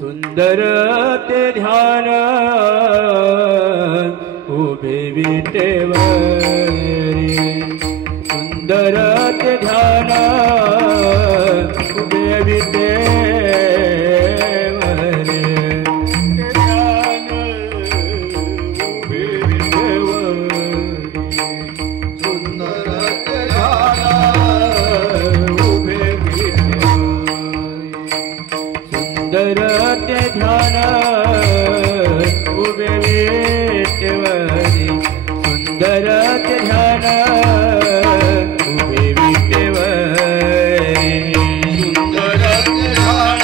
सुंदर ते ध्यान उभे विटेवरी सुंदर ते ध्यान उभे विटेवरी ध्यान उभे विटेवरी सुंदर ते ध्यान उभे विटेवरी सुंदर ध्यान उभे विटेवरी सुंदर ध्यान उभे विटेवरी सुंदर ध्यान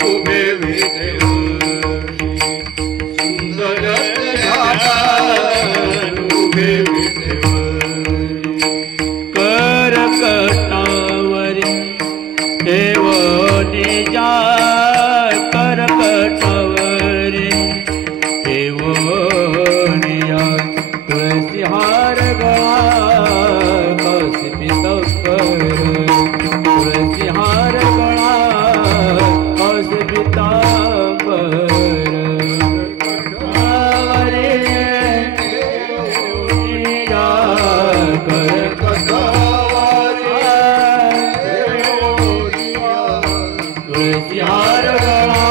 उभे विटेवरी सुंदर ध्यान उभे विटेवरी करकटावरी देव निजा करकटावरी देवनिया तुलसी हार गळा कौसी पीतांबर तुलसी हार गळा कौसी पीतांबर देवनिया करकटावरी तुलसी हार गळा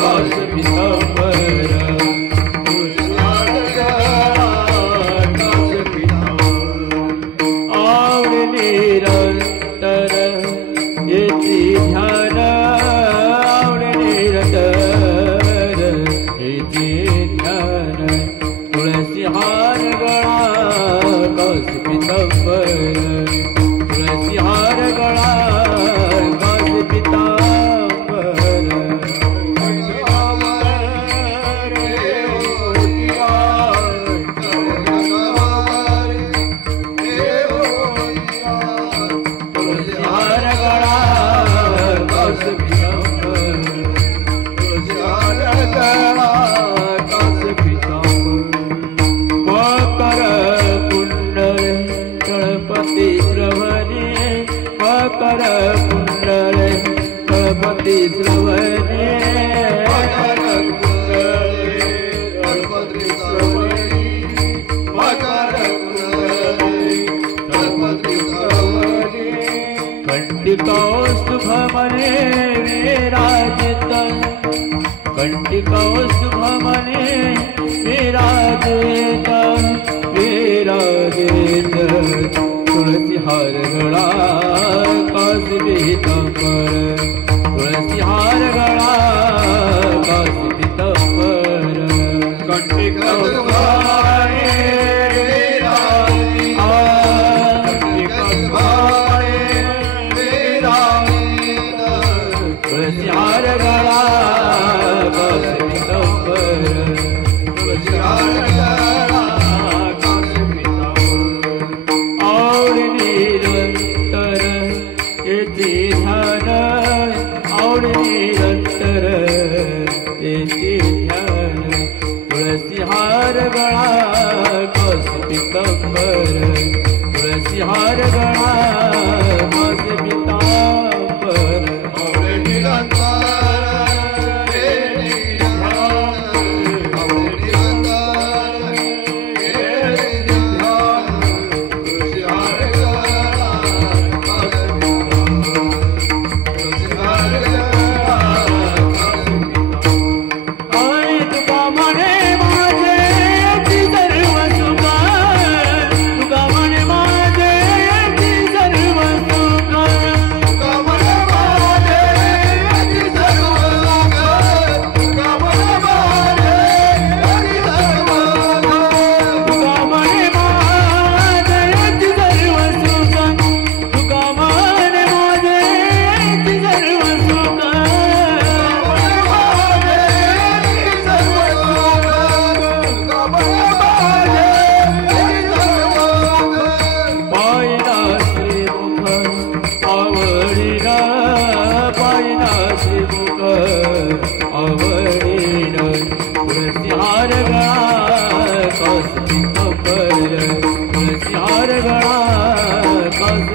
कौसी पीतांबर निरंतर येती ध्यान निरंतर येती ध्यान तुळसी हार गळा कौसी पीतांबर तुळसी हार गळा कौसी पीतांबर मकर कुंडले गणपती श्रवणे मकर कुंडले गणपती श्रवणे मकर कुंडले गणपती श्रवणे कंटिकौस्तुभमने विराजित कंटिकौस्तुभमने विराजित विराजित तुलसी हार गळा कौसी पीतांबर तुलसी हार गळा कौसी पीतांबर कंटिकौस्तुभमने विराजित तुलसी हार गळा कास पीतांबर आवडे निरंतर हे ध्यान आवडे निरंतर हे ध्यान तुलसी हार गळा कास तुलसी हार गळा आई तुका म्हणे माझे ती सर्व सुख तुका म्हणे माझे ती सर्व सुख तुका म्हणे माझे ती सर्व सुख तुका म्हणे माझे ती सर्व सुख तुका म्हणे माझे ती सर्व सुख तुका म्हणे माझे ती सर्व सुख पायना श्रीमुख आवडीन पायना श्रीमुख आवडीन तुलसी हार गळा कास पीतांबर तुलसी हार गळा कास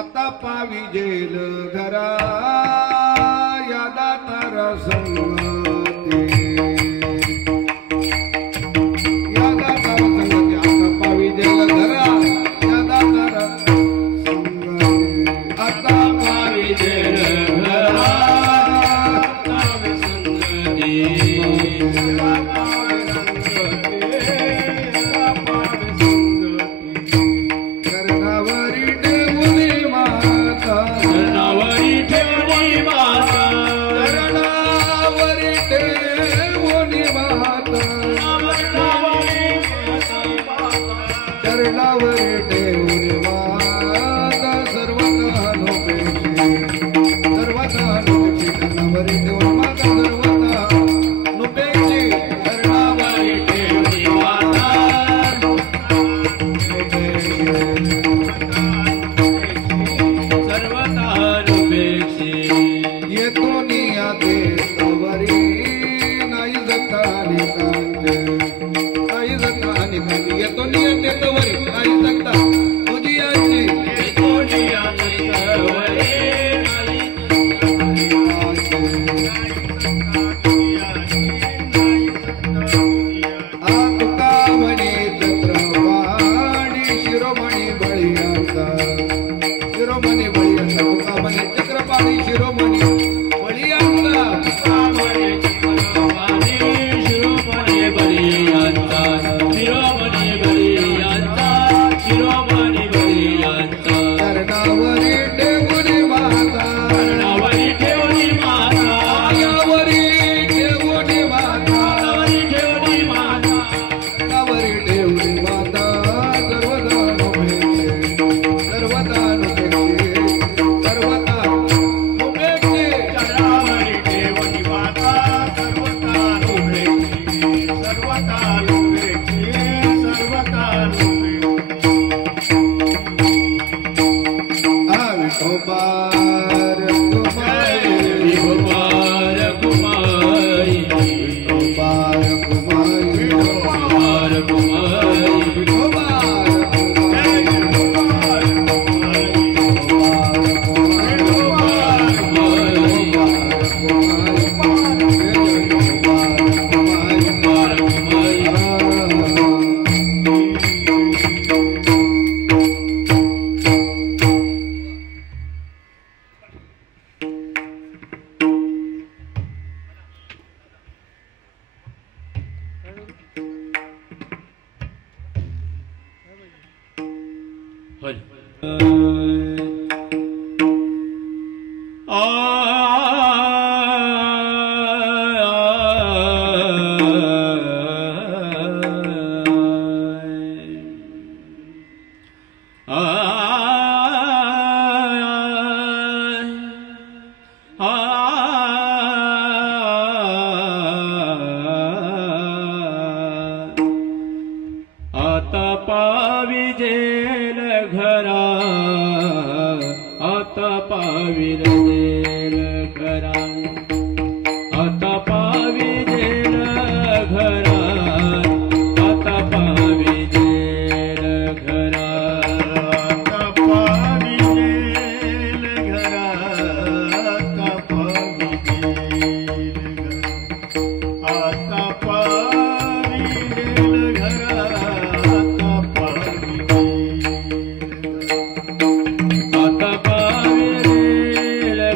आता पाविजेल घरा यादा तर संगती यादा तर संगती आता पाविजेल घरा यादा तर संगती आता पाविजेल घरा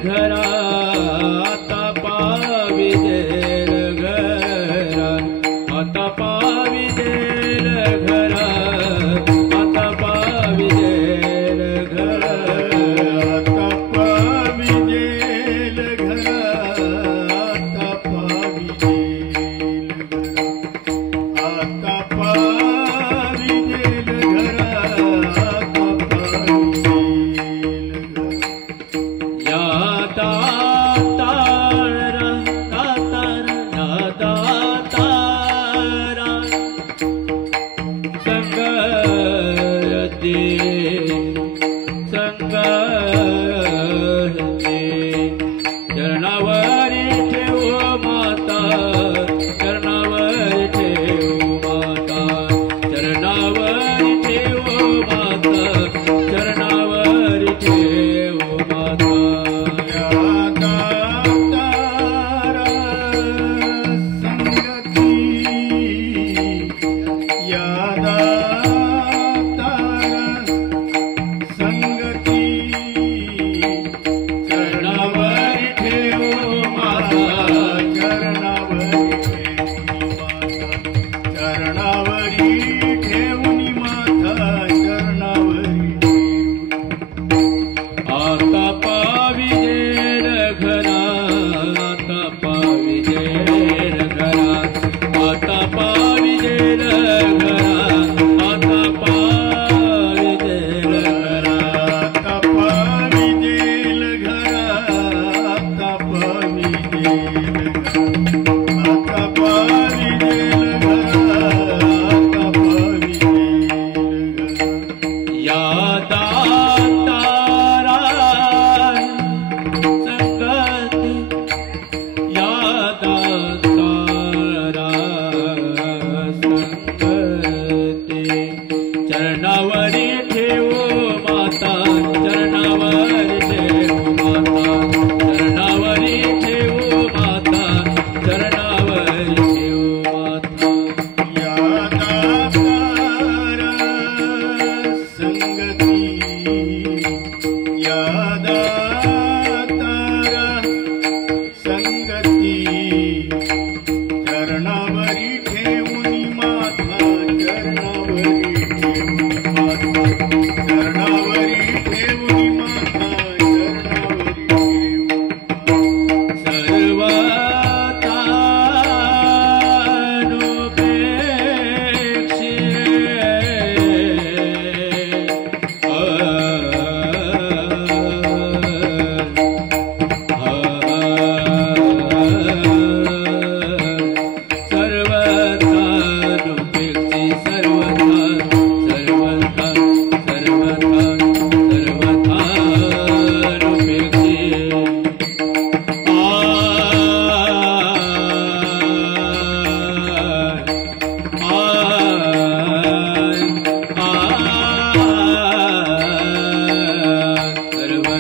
घर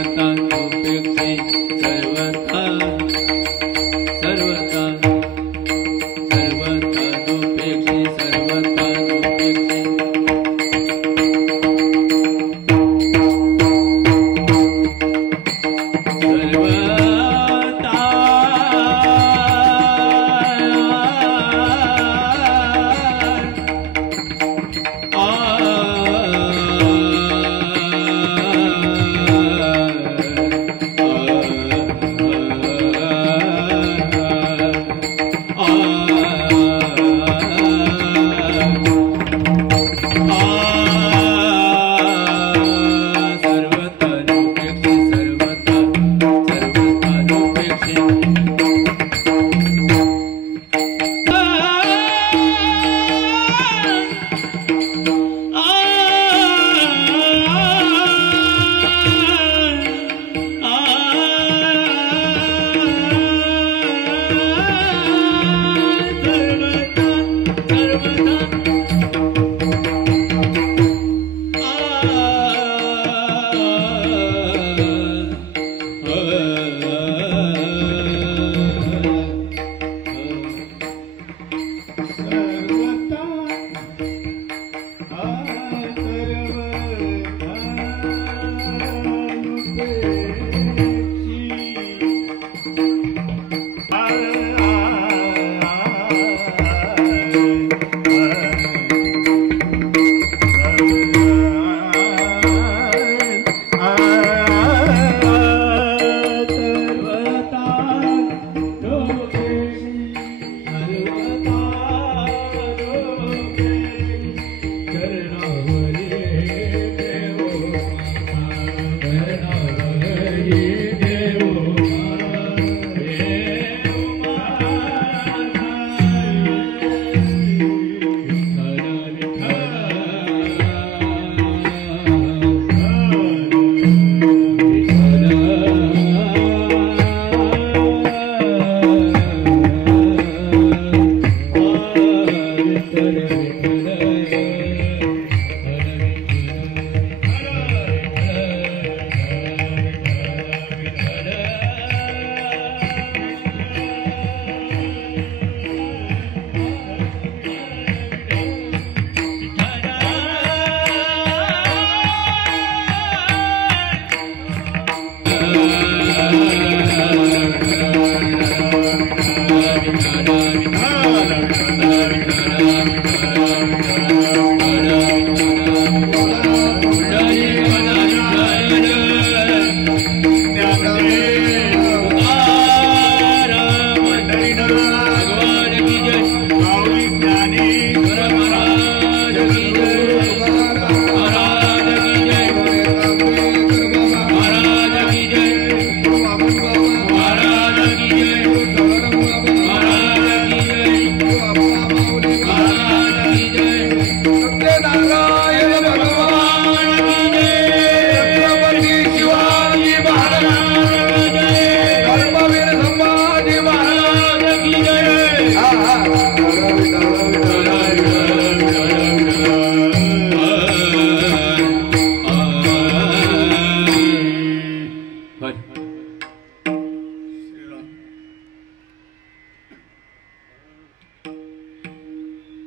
सर्वथा तुपेक्षे सर्वथा सर्वथा सर्वथा तुपेक्षे सर्वथा तुपेक्षे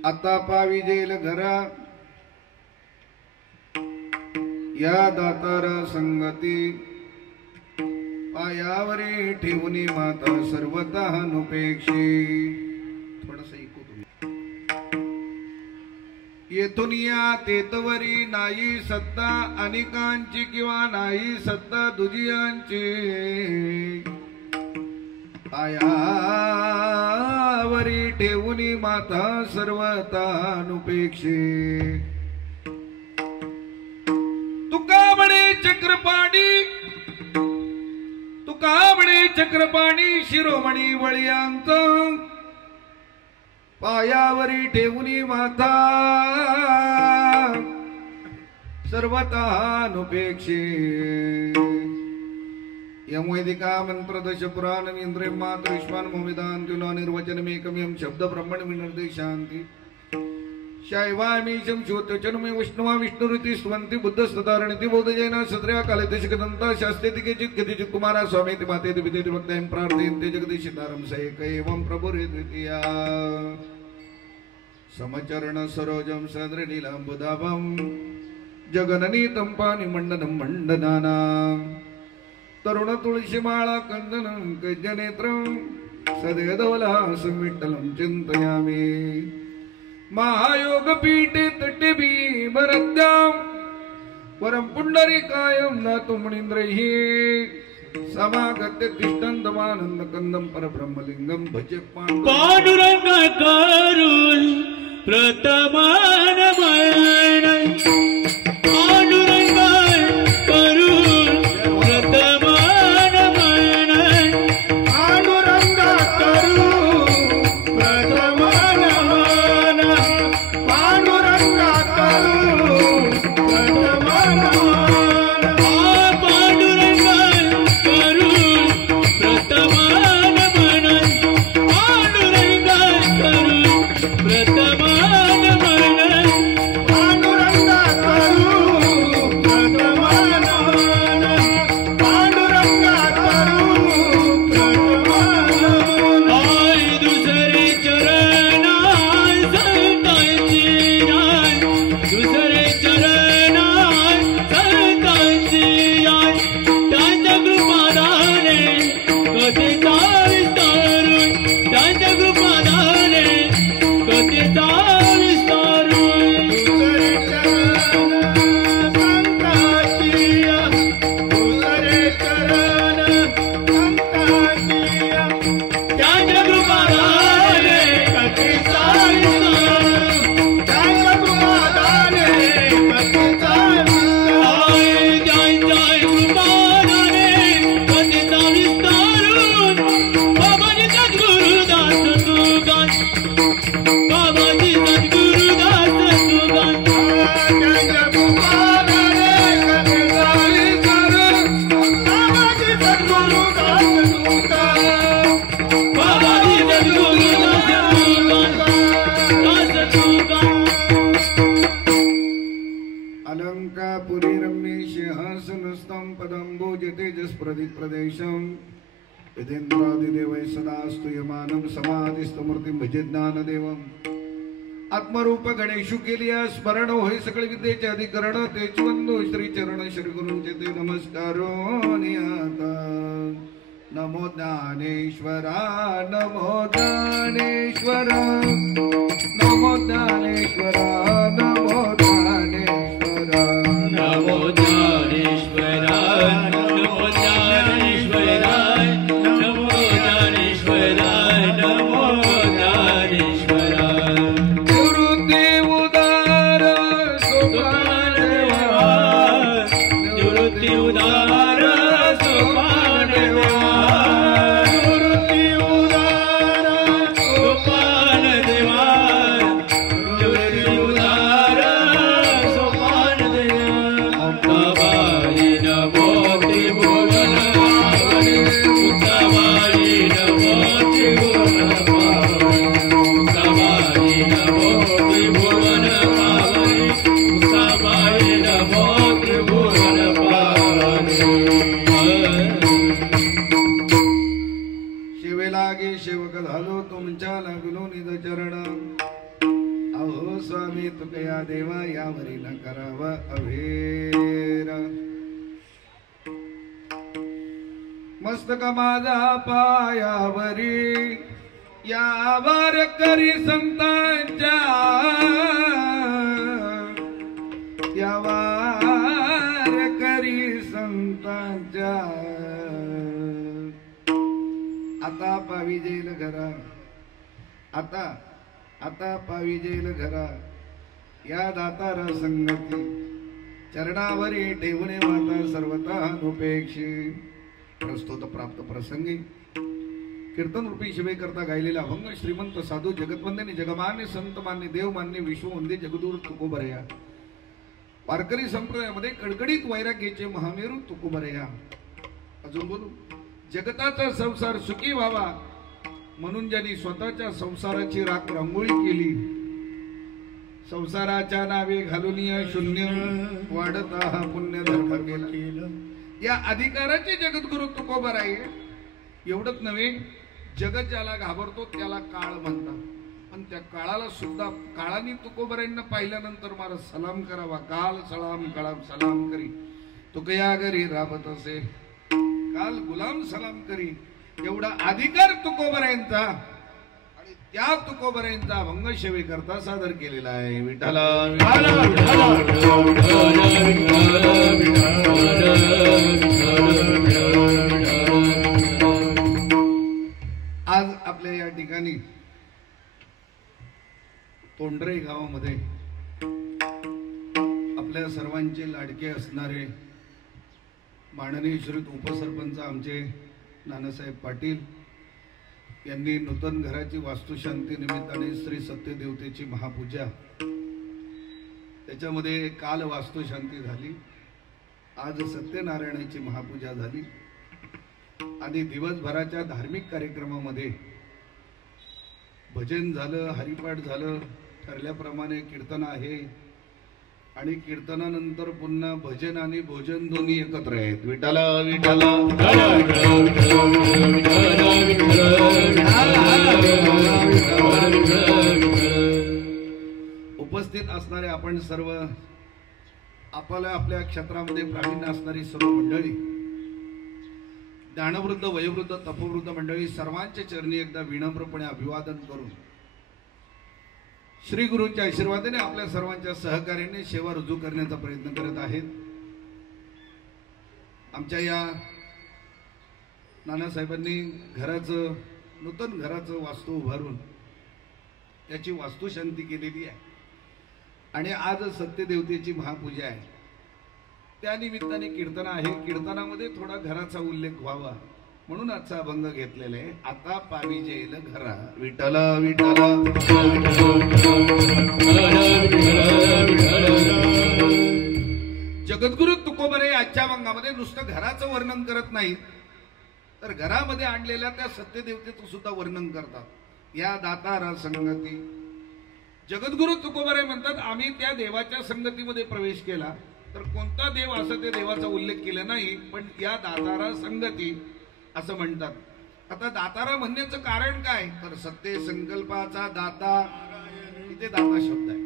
आता पाविजेल घरा या दातार संगती पायावरी ठेवणी माता सर्वतः नुपेक्षी. थोडस ऐकू तुम्ही. येथून या तेतवरी नाही सत्ता अनेकांची किंवा नाही सत्ता दुजियांची. पायावरी ठेवणी माता सर्वता नुपेक्षे. तुका म्हणे चक्रपाणी तुका म्हणे चक्रपाणी शिरोमणी वळयांच पायावरी ठेवणी माता सर्वता नुपेक्षे. यमवेदिका मंत्र दश पुराण इंद्रिय मात्र विश्वान मोविदान तुला निर्वचनमेकम यम शब्द ब्रह्मण विनिर्देशांति शैवामीशं ज्योतिर्जन्मे वैष्णवा विष्णुरिति स्वन्ति बुद्धस्तदारणिति बोधजैना सत्र्या काले शिखदन्ता शास्त्रेति केचित् कतिचित् कुमारा स्वामेति मातेति पितेति भक्तायं प्रार्थयन्ते जगदीशितारं स एक एवं प्रभुर्द्वितीया समचरण सरोजं सद्रनीलाम्बुदाभं जगननीतं पानिमण्डनं मण्डनानां तरुण तुळशीमाळा कंदनं कैज्यनेत्रं सदेदवलासं विठ्ठलं चिन्तयामि महायोगपीठे तटे भीमरद्यां वरं पुण्डरीकायं नातु मुनीन्द्रैः समागत्य तिष्ठन्तमानन्दकन्दं परब्रह्मलिङ्गं भजे पांडुरंग करुण प्रथमानमयन पांडुरंग करुण प्रथमानमयन पांडुरंग करुण प्रथमानमयन पांडुरंग करुण प्रथमानमयन पांडुरंग करुण प्रथमानमयन पांडुरंग करुण प्रथमानमयन पांडुरंग करुण प्रथमानमयन पांडुरंग करुण प्रथमानमयन आय दुसरे चरणाय संतांची आय दुसरे चरणाय संतांची आय त्यांच्या कृपादाने कथेचा विस्तारून त्यांच्या कृपादाने कथेचा विस्तारून दुसरे चरण संतांचिया दुसरे चरण संतांचिया त्यांच्या कृपादाने कथेचा विस्तारून त्यांच्या कृपादाने कथेचा विस्तार आय त्यांच्या कृपादाने कथेचा विस्तारून बाबाजी सद्गुरुदास तुकान बाबाजी सद्गुरुदास तुकान त्यांच्या कृपादाने कथेचा विस्तार बाबाजी सद्गुरुदास तुकान बाबाजी सद्गुरुदास तुकान अलंकापुरी रम्ये सिंहासनस्थं पदम्बोजतेजस्प्रदिप्रदेशं विधेन्द्रादिदेवै सदा स्तूयमानं समाधिस्थमूर्तिं भजे ज्ञानदेवम् आत्मरूप गणेशु केलिया स्मरण होय सकळ विद्येचे अधिकरण तेच वंदो श्री चरण श्री गुरूंचे ते नमस्कारो नियाता नमो ज्ञानेश्वरा नमो ज्ञानेश्वरा नमो ज्ञानेश्वरा नमो ज्ञानेश्वरा नमो ज्ञानेश्वरा नमो ज्ञानेश्वरा नमो ज्ञानेश्वरा नमो ज्ञानेश्वरा गुरुदेव उदार सोपान देवा निवृत्ती उदार सोपान देवा गुरुदेव उदार सोपान देवा निवृत्ती उदार सोपान देवा मुक्ताबाई नमो त्रिभुवन पावनी मुक्ताबाई नमो त्रिभुवन पावनी मुक्ताबाई नमो त्रिभुवन पावनी मुक्ताबाई नमो त्रिभुवन पावनी शिवे लागे सेवक झालो तुमच्या लागलो निज चरण अहो स्वामी तुकया देवा यावरी न करावा अभेर मस्तक माझा पायावरी यावर करी संतांच्या यावर करी संतांच्या आता पावी जेल घरा आता पावी जेल घरा या दातार संगती चरणावरी ठेवणे माता सर्वता अनुपेक्षी प्रस्तुत प्राप्त प्रसंगी कीर्तन रूपी शिवे करता गायलेला अभंग श्रीमंत साधू जगतवंदनी जगमान्य संत मान्य देवमान्य विश्ववंदे जगदूर तुकोबरया वारकरी संप्रदायामध्ये कडकडीत वैराग्याचे महामेरू तुकोबरया अजून बोलू जगताचा संसार सुखी व्हावा म्हणून ज्यांनी स्वतःच्या संसाराची राख रांगोळी केली संसाराच्या नावे घालून या शून्य वाढता हा पुण्य धर्म केला. या अधिकाराचे जगद्गुरु तुकोबाराय. एवढंच नव्हे, जगत ज्याला घाबरतो त्याला काळ म्हणतात. पण त्या काळाला सुद्धा काळाने तुकोबारायांना पाहिल्यानंतर मला सलाम करावा. काल सलाम काळा सलाम करी तुकया घरी राबत असे, काल गुलाम सलाम करी. एवढा अधिकार तुकोबारायांचा आणि त्या तुकोबारायांचा भंग सेवे करता सादर केलेला आहे. विठ्ठला आज आपल्या या ठिकाणी तोंडरे गावामध्ये आपल्या सर्वांचे लाडके असणारे माननीय श्रीयुत उपसरपंच आमचे नानासाहेब पाटील यांनी नूतन घराची वास्तुशांती निमित्ताने श्री सत्यदेवतेची महापूजा, त्याच्यामध्ये काल वास्तुशांती झाली, आज सत्यनारायणाची महापूजा झाली आणि दिवसभराच्या धार्मिक कार्यक्रमामध्ये भजन झालं, हरिपाठ झालं, ठरल्याप्रमाणे कीर्तन आहे आणि कीर्तनानंतर पुन्हा भजन आणि भोजन दोन्ही एकत्र आहेत. विठ्ठला विठ्ठला उपस्थित असणारे आपण सर्व, आपल्या आपल्या क्षेत्रामध्ये प्रावीण्य असणारी सर्व मंडळी, ज्ञानवृद्ध, वयोवृद्ध, तपवृद्ध मंडळी, सर्वांच्या चरणी एकदा विनम्रपणे अभिवादन करून श्री गुरूंच्या आशीर्वादाने आपल्या सर्वांच्या सहकार्याने सेवा रुजू करण्याचा प्रयत्न करत आहेत. आमच्या या नानासाहेबांनी घराचं, नूतन घराचं वास्तू उभारून त्याची वास्तुशांती केलेली आहे आणि आज सत्यदेवतेची महापूजा आहे. त्या निमित्ताने कीर्तन आहे. कीर्तनामध्ये थोडा घराचा उल्लेख व्हावा म्हणून आजचा अभंग घेतलेला आहे. आता पावी जेल घरा विठ्ठला विठ्ठला. जगद्गुरु तुकोबाराय आजच्या अभंगामध्ये नुसतं घराचं वर्णन करत नाही, तर घरामध्ये आणलेल्या त्या सत्यदेवतेचं सुद्धा वर्णन करतात. या दातारा संगती जगद्गुरु तुकोबाराय म्हणतात, आम्ही त्या देवाच्या संगतीमध्ये प्रवेश केला. तर कोणता देव असं ते देवाचा उल्लेख केला नाही, पण या दातारा संगती असं म्हणतात. आता दातारा म्हणण्याचं कारण काय, तर सत्य संकल्पाचा दाता, इथे दाता शब्द आहे.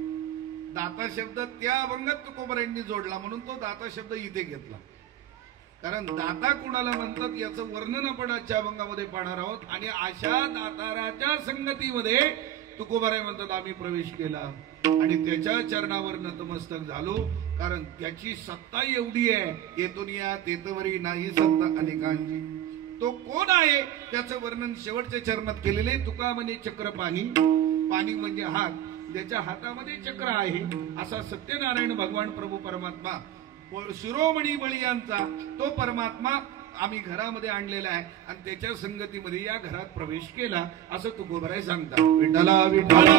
दाता शब्द त्या अभंगात तुकोबारायांनी जोडला म्हणून तो दाता शब्द इथे घेतला. कारण दाता कुणाला म्हणतात याचं वर्णन आपण आजच्या अभंगामध्ये पाहणार आहोत. आणि अशा दाताराच्या संगतीमध्ये तुकोबाराय म्हणतात आम्ही प्रवेश केला आणि त्याच्या चरणावर नतमस्तक झालो. कारण त्याची सत्ता एवढी आहे, येतून या तेतवरी नाही सत्ता अनेकांची. तो कोण आहे त्याचं वर्णन शेवटच्या चरणात केलेले. तुका म्हणे चक्र पाणी, पाणी म्हणजे हात, त्याच्या हातामध्ये चक्र आहे. असा सत्यनारायण भगवान प्रभू परमात्मा शिरोमणी बळीयांचा तो परमात्मा आम्ही घरामध्ये आणलेला आहे आणि त्याच्या संगतीमध्ये या घरात प्रवेश केला असं तुकोबाराय सांगतात. विठ्ठला विठ्ठला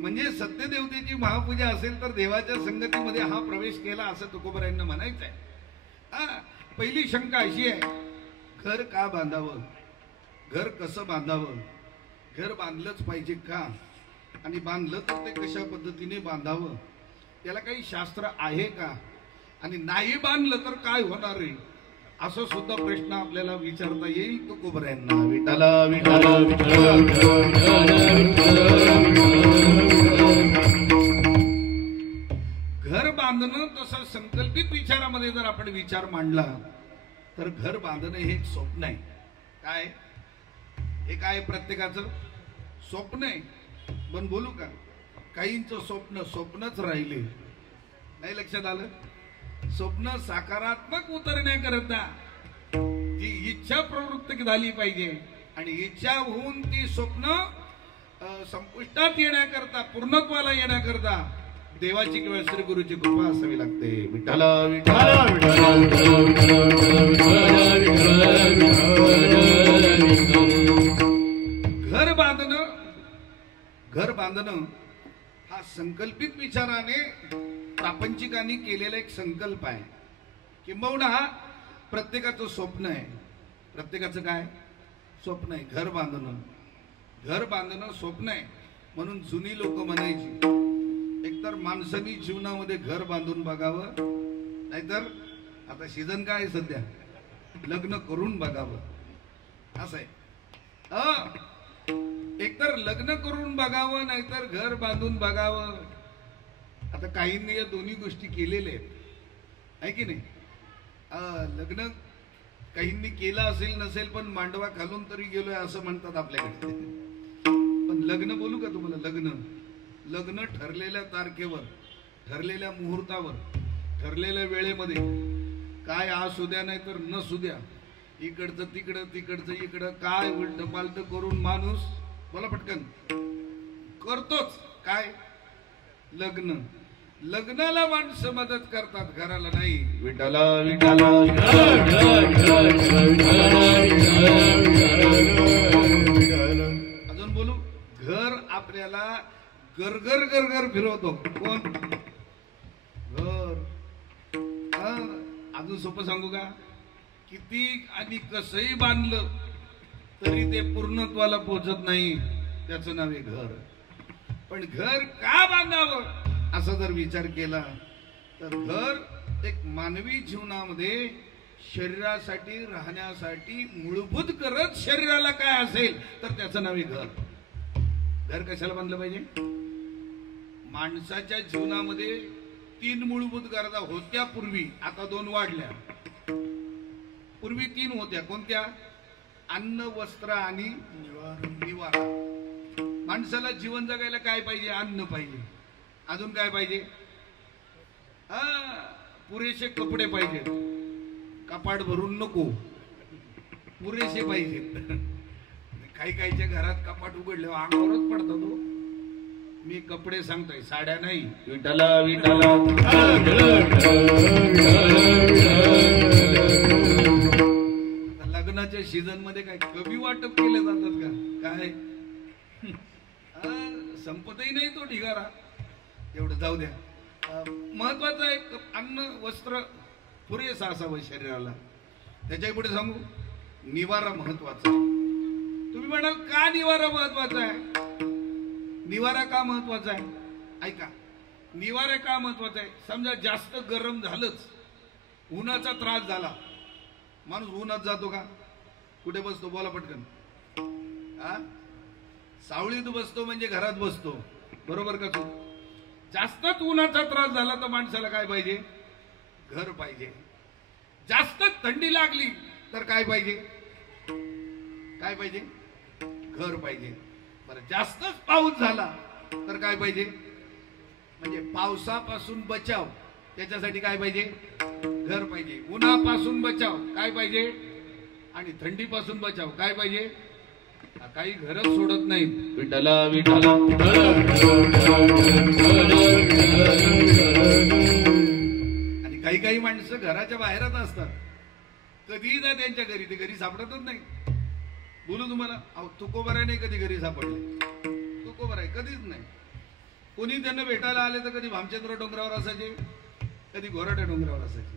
म्हणजे सत्यदेवतेची महापूजा असेल तर देवाच्या संगतीमध्ये हा प्रवेश केला असं तुकोबारायांना म्हणायचं आहे. पहिली शंका अशी आहे, घर का बांधावं, घर कसं बांधावं, घर बांधलंच पाहिजे का, आणि बांधलं तर ते कशा पद्धतीने बांधावं, त्याला काही शास्त्र आहे का, आणि नाही बांधलं तर काय होणार आहे, असं सुद्धा प्रश्न आपल्याला विचारता येईल तुकोबारायांना. विठ्ठला विठ्ठला घर बांधणं तसं संकल्पित विचारामध्ये जर आपण विचार मांडला तर घर बांधणं हे एक स्वप्न आहे. काय हे काय प्रत्येकाचं स्वप्न आहे. पण बोलू का, काहींचं स्वप्न स्वप्नच राहिले. नाही लक्षात आलं, स्वप्न सकारात्मक उतरण्याकरता जी इच्छा प्रवृत्त झाली पाहिजे आणि इच्छा होऊन ती स्वप्न संपुष्टात येण्याकरता, पूर्णत्वाला येण्याकरता देवाची किंवा श्री गुरुची कृपा असावी लागते. विठ्ठला विठ्ठला घर बांधणं हा संकल्पित विचाराने प्रापंचिकांनी केलेला एक संकल्प आहे. किंबहुना हा प्रत्येकाचं स्वप्न आहे. प्रत्येकाचं काय स्वप्न आहे, घर बांधणं. घर बांधणं स्वप्न आहे म्हणून जुनी लोक म्हणायची एकतर माणसानी जीवनामध्ये घर बांधून बघावं, नाहीतर आता सीझन काय आहे सध्या, लग्न करून बघावं असं आहे. एकतर लग्न करून बघावं नाहीतर घर बांधून बघावं. आता काहींनी या दोन्ही गोष्टी केलेल्या आहेत, आहे की नाही. लग्न काहींनी केलं असेल नसेल पण मांडवा घालून तरी गेलोय असं म्हणतात आपल्याकडे. पण लग्न बोलू का तुम्हाला, लग्न ठरलेल्या तारखेवर, ठरलेल्या मुहूर्तावर, ठरलेल्या वेळेमध्ये, काय असू द्या नाही तर नसू द्या, इकडचं तिकडं तिकडचं इकडं, काय उलट पालट करून माणूस बोला पटकन करतोच. काय लग्न, लग्नाला माणसं मदत करतात, घराला नाही. विठाला विठाला अजून बोलू. घर आपल्याला गरगर गरगर फिरवतो. कोण घर? अजून सोपं सांगू का, किती आणि कसंही बांधलं तरी ते पूर्णत्वाला पोहोचत नाही, त्याचं नाव आहे घर. पण घर का बांधावं असा जर विचार केला तर घर एक मानवी जीवनामध्ये शरीरासाठी, राहण्यासाठी मूलभूत गरज शरीराला काय असेल तर त्याचं नाव आहे घर. घर कशाला बांधलं पाहिजे? माणसाच्या जीवनामध्ये 3 मूलभूत गरजा होत्या पूर्वी, आता 2 वाढल्या. पूर्वी 3 होत्या. कोणत्या? अन्न, वस्त्र आणि निवारा. माणसाला जीवन जगायला काय पाहिजे? अन्न पाहिजे. अजून काय पाहिजे? पुरेसे कपडे पाहिजेत. कपाट भरून नको, पुरेसे पाहिजेत. काही काहीच्या घरात कपाट उघडले अंगावरच पडतात हो. मी कपडे सांगतोय, साड्या नाही. विठाला विठाला लग्नाच्या सीझन मध्ये काय कमी वाटप केले जातात का? काय संपतही नाही तो ढिगारा. एवढं जाऊ द्या. महत्वाचं आहे अन्न, वस्त्र पुरेसा असावं शरीराला. त्याच्या पुढे सांगू, निवारा महत्वाचा आहे. तुम्ही म्हणाल का निवारा महत्वाचा आहे? निवारा का महत्वाचा आहे? ऐका, निवारा का महत्वाचा आहे. समजा जास्त गरम झालंच, उन्हाचा त्रास झाला, माणूस उन्हात जातो का? कुठे बसतो? बोला पटकन. सावळीत बसतो म्हणजे घरात बसतो, बरोबर का? तू जास्तच उन्हाचा त्रास झाला तर माणसाला काय पाहिजे? घर पाहिजे. जास्त थंडी लागली तर काय पाहिजे? काय पाहिजे? घर पाहिजे. बरं, जास्तच पाऊस झाला तर काय पाहिजे? म्हणजे पावसापासून बचाव, त्याच्यासाठी काय पाहिजे? घर पाहिजे. उन्हापासून बचाव काय पाहिजे? आणि थंडीपासून बचाव काय पाहिजे? काही घरच सोडत नाहीत. विठाला विठाला आणि काही काही माणसं घराच्या बाहेरच असतात. कधीही जा त्यांच्या घरी, ते घरी सापडतच नाही. बोलू तुम्हाला, तुकोबराय नाही कधी घरी सापडले. तुकोबराय कधीच नाही. कोणी त्यांना भेटायला आले तर कधी भामचंद्र डोंगरावर असायचे, कधी घोराट्या डोंगरावर असायचे,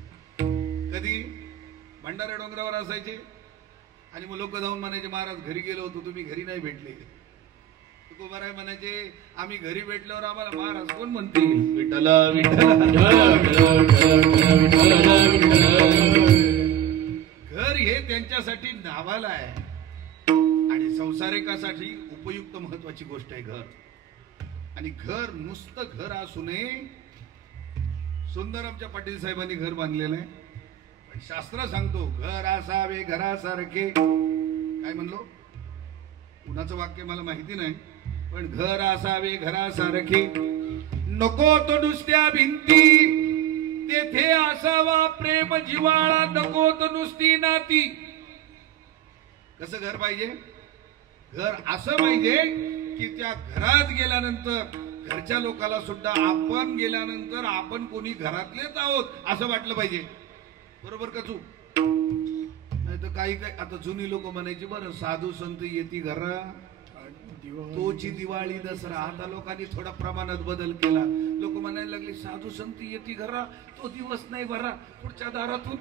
कधी भंडारा डोंगरावर असायचे. आणि मग लोक जाऊन म्हणायचे, महाराज घरी गेलो होतो, तुम्ही घरी नाही भेटले. तुकोबराय म्हणायचे, आम्ही घरी भेटल्यावर आम्हाला महाराज कोण म्हणतील? विठाला विठाला. घर हे त्यांच्यासाठी नावाला आहे आणि संसारिकासाठी उपयुक्त महत्वाची गोष्ट आहे घर. आणि घर नुसतं घर असू नये. सुंदर आमच्या पाटील साहेबांनी घर बांधलेलं आहे. शास्त्र सांगतो घर असावे घरासारखे. काय म्हणलो? कुणाचं वाक्य मला माहिती नाही, पण घर असावे घरासारखे. नको तो नुसत्या भिंती, तेथे असावा प्रेम जिव्हाळा. नको तो नुसती नाती. कसं घर पाहिजे? घर असं पाहिजे की त्या घरात गेल्यानंतर घरच्या लोकांना सुद्धा आपण गेल्यानंतर आपण कोणी घरातलेच आहोत असं वाटलं पाहिजे. बरोबर का? चूक नाही तर काही काय. आता जुनी लोक म्हणायची, बरं साधू संत येती घरा, तोची दिवाळी दसरा. आता लोकांनी थोडा प्रमाणात बदल केला. लोक म्हणायला लागले, साधू संत येती घरा, तो दिवस नाही भरा पुढच्या दारातून.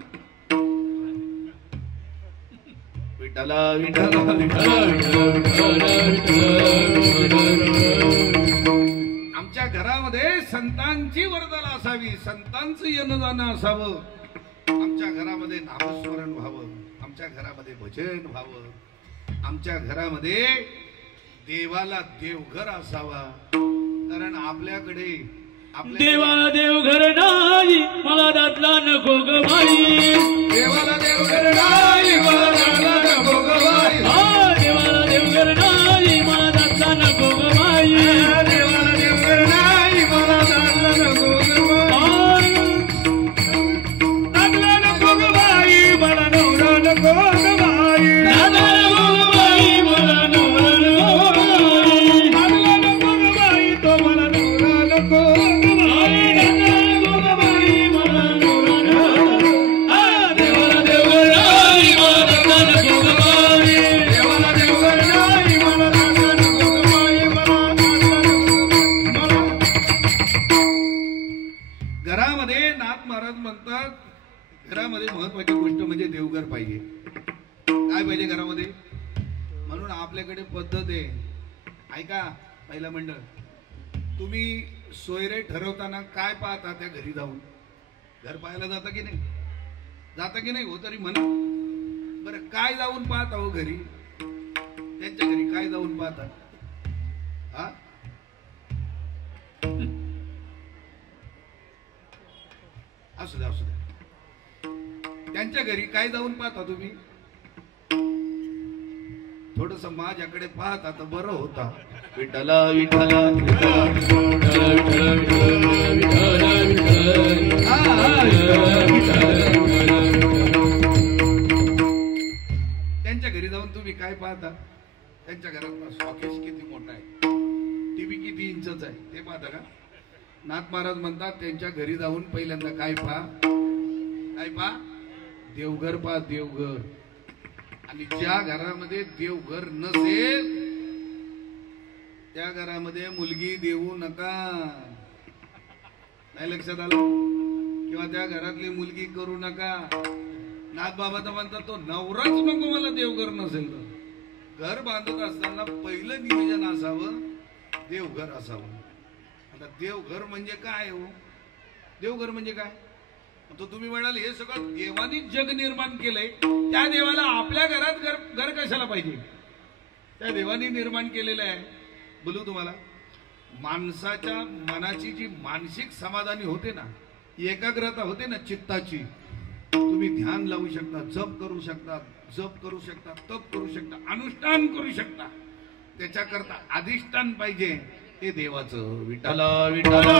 विठ्ठला विठ्ठला विठ्ठला आमच्या घरामध्ये संतांची वर्दळ असावी, संतांचं येणं असावं, आमच्या घरामध्ये नामस्मरण व्हावं, आमच्या घरामध्ये भजन व्हावं, आमच्या घरामध्ये देवाला देवघर असावा. कारण आपल्याकडे देवाला देवघर नाही मला दातला नको ग बाई, देवाला देवघर नाही मला दातला नको ग बाई, देवाला देवघर नाही मला दातला नको ग बाई, देवाला देवघर नाही मला दातला नको ग बाई, दातला नको ग बाई मला नवरा नको ग बाई, दातला नको ग बाई मला नवरा नको ग बाई, दातला नको ग बाई तो मला नवरा नको ग बाई, दातला नको ग बाई मला नवरा नको, देवाला देवघर नाही मला दातला नको ग बाई, देवाला देवघर नाही मला दातला नको ग बाई, मला दातला नको मला. घरामध्ये नाथ महाराज म्हणतात घरामध्ये महत्वाची गोष्ट म्हणजे देवघर पाहिजे. काय पाहिजे घरामध्ये? म्हणून आपल्याकडे पद्धत आहे. ऐका पहिला मंडळ, तुम्ही सोयरे ठरवताना काय पाहता त्या घरी जाऊन? घर पाहायला जाता की नाही? जाता की नाही? हो तरी म्हणा बरं, काय जाऊन पाहता हो घरी? त्यांच्या घरी काय जाऊन पाहता? हा असू द्या असू द्या, त्यांच्या घरी काय जाऊन पाहता तुम्ही? थोडस माझ्याकडे पाहता तर बरं होता. विठ्ठला विठ्ठला त्यांच्या घरी जाऊन तुम्ही काय पाहता? त्यांच्या घरात शॉकेस किती मोठा आहे, टीव्ही किती इंचचा आहे ते पाहता का? नाथ महाराज म्हणतात त्यांच्या घरी जाऊन पहिल्यांदा काय पहा? काय पहा? देवघर पहा, देवघर. आणि ज्या घरामध्ये देवघर नसेल त्या घरामध्ये मुलगी देऊ नका. नाही लक्षात आलं? किंवा त्या घरातली मुलगी करू नका. नाथ बाबा तर म्हणतात तो नवराच नको मला देवघर नसेल तर. घर बांधत असताना पहिलं नियोजन असावं देवघर असावं. आता देवघर म्हणजे काय हो? देवघर म्हणजे काय? तो तुम्ही म्हणाल हे सगळं देवानी जग निर्माण केलंय, त्या देवाला आपल्या घरात घर कशाला पाहिजे? त्या देवानी निर्माण केलेलं आहे. बोलू तुम्हाला, माणसाच्या मनाची जी मानसिक समाधानी होते ना, एकाग्रता होते ना चित्ताची, तुम्ही ध्यान लावू शकता, जप करू शकता, तप करू शकता, अनुष्ठान करू शकता. त्याच्याकरता अधिष्ठान पाहिजे ते देवाचं. विठ्ठला विठ्ठला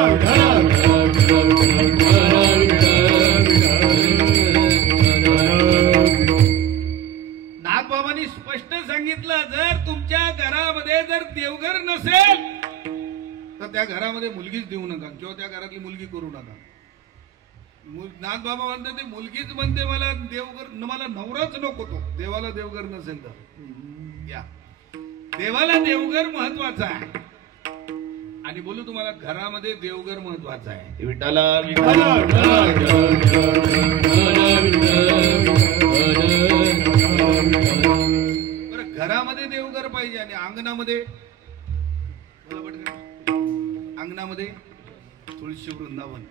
नाथबाबांनी स्पष्ट सांगितलं, जर तुमच्या घरामध्ये जर देवघर नसेल तर त्या घरामध्ये मुलगीच देऊ नका किंवा त्या घरातली मुलगी करू नका. नाथबाबा म्हणतात ते मुलगीच म्हणते मला देवघर, मला नवराच नको तो. देवाला देवघर नसेल तर या देवाला देवघर महत्वाचा आहे. आणि बोलू तुम्हाला, घरामध्ये देवघर महत्वाचा आहे. विठ्ठला बरं, घरामध्ये देवघर पाहिजे. आणि अंगणामध्ये, अंगणामध्ये तुळशी वृंदावन,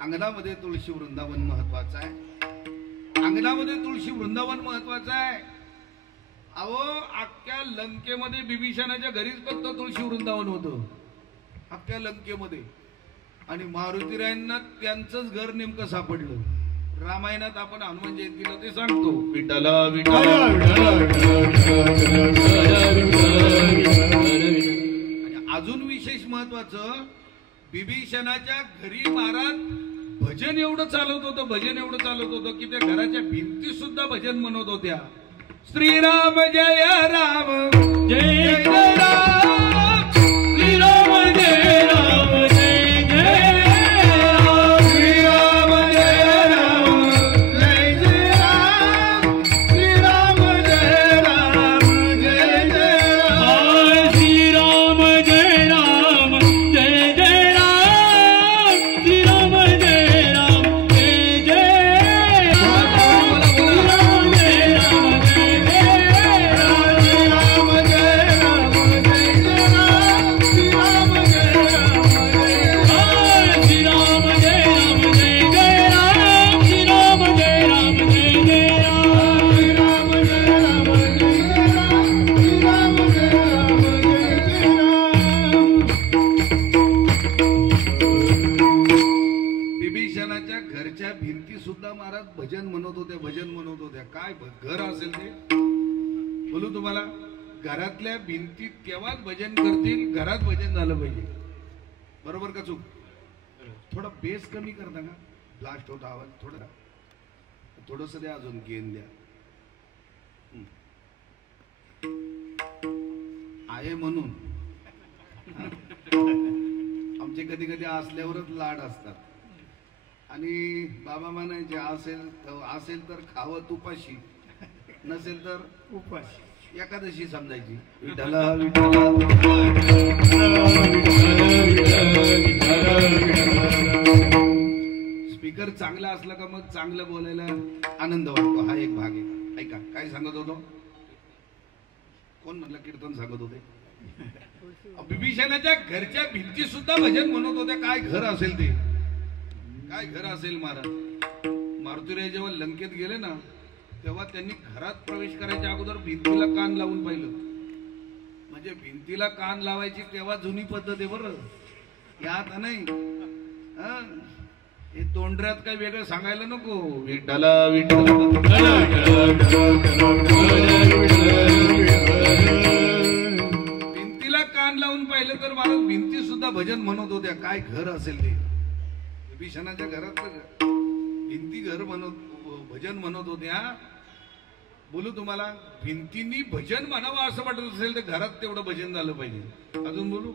अंगणामध्ये तुळशी वृंदावन महत्वाचं आहे. अंगणामध्ये तुळशी वृंदावन महत्वाचं आहे. अहो, अख्ख्या लंकेमध्ये बिभीषणाच्या घरीच फक्त तुळशी वृंदावन होतं, अख्ख्या लंकेमध्ये. आणि मारुतीरायांना त्यांचंच घर नेमकं सापडलं. रामायणात आपण हनुमान जयंतीला ते सांगतो, विठ्ठला विठ्ठला. आणि अजून विशेष महत्वाचं, बिभीषणाच्या घरी महाराज भजन एवढं चालत होतं, भजन एवढं चालत होतं की त्या घराच्या भिंती सुद्धा भजन म्हणत होत्या. श्रीराम जय राम जय जय राम, श्रीराम जय राम जय जय राम, श्रीराम जय राम जय जय राम, श्रीराम जय राम जय जय राम, श्रीराम जय राम जय जय राम, श्रीराम जय राम जय जय राम, श्रीराम जय राम जय जय घरच्या भिंती सुद्धा महाराज भजन म्हणत होत्या, भजन म्हणत होत्या. काय घर असेल ते बोलू तुम्हाला. घरातल्या भिंती तेव्हाच भजन करतील, घरात भजन झालं पाहिजे. बरोबर का चूक? थोडा बेस कमी करता का? ब्लास्ट होता आवाज थोडा. थोडस द्या, अजून गेन द्या. आहे म्हणून आमचे कधी कधी असल्यावरच लाड असतात. आणि बाबा म्हणायचे असेल तर खावं तुपाशी, नसेल तर उपाशी. एकादशी समजायची. विठ्ठला विठ्ठला स्पीकर चांगला असला का मग चांगलं बोलायला आनंद वाटतो. हा एक भाग आहे. ऐका काय सांगत होतो. कोण म्हणलं कीर्तन सांगत होते. बिभीषणाच्या घरच्या भिंती सुद्धा भजन म्हणत होत्या. काय घर असेल ते, काय घर असेल. महाराज मारुतीराय जेव्हा लंकेत गेले ना, तेव्हा त्यांनी घरात प्रवेश करायच्या अगोदर भिंतीला कान लावून पाहिलं. म्हणजे भिंतीला कान लावायची तेव्हा जुनी पद्धत आहे बरं, या आता नाही. हे तोंडऱ्यात काही वेगळं सांगायला नको. विठ्ठला विठ्ठला भिंतीला कान लावून पाहिलं तर मला भिंती सुद्धा भजन म्हणत होत्या. काय घर असेल ते. विभीषणाच्या घरात भिंती घर भजन म्हणत होत्या. बोलू तुम्हाला, भिंतींनी भजन म्हणावं असं वाटत असेल तर घरात तेवढं भजन झालं पाहिजे. अजून बोलू,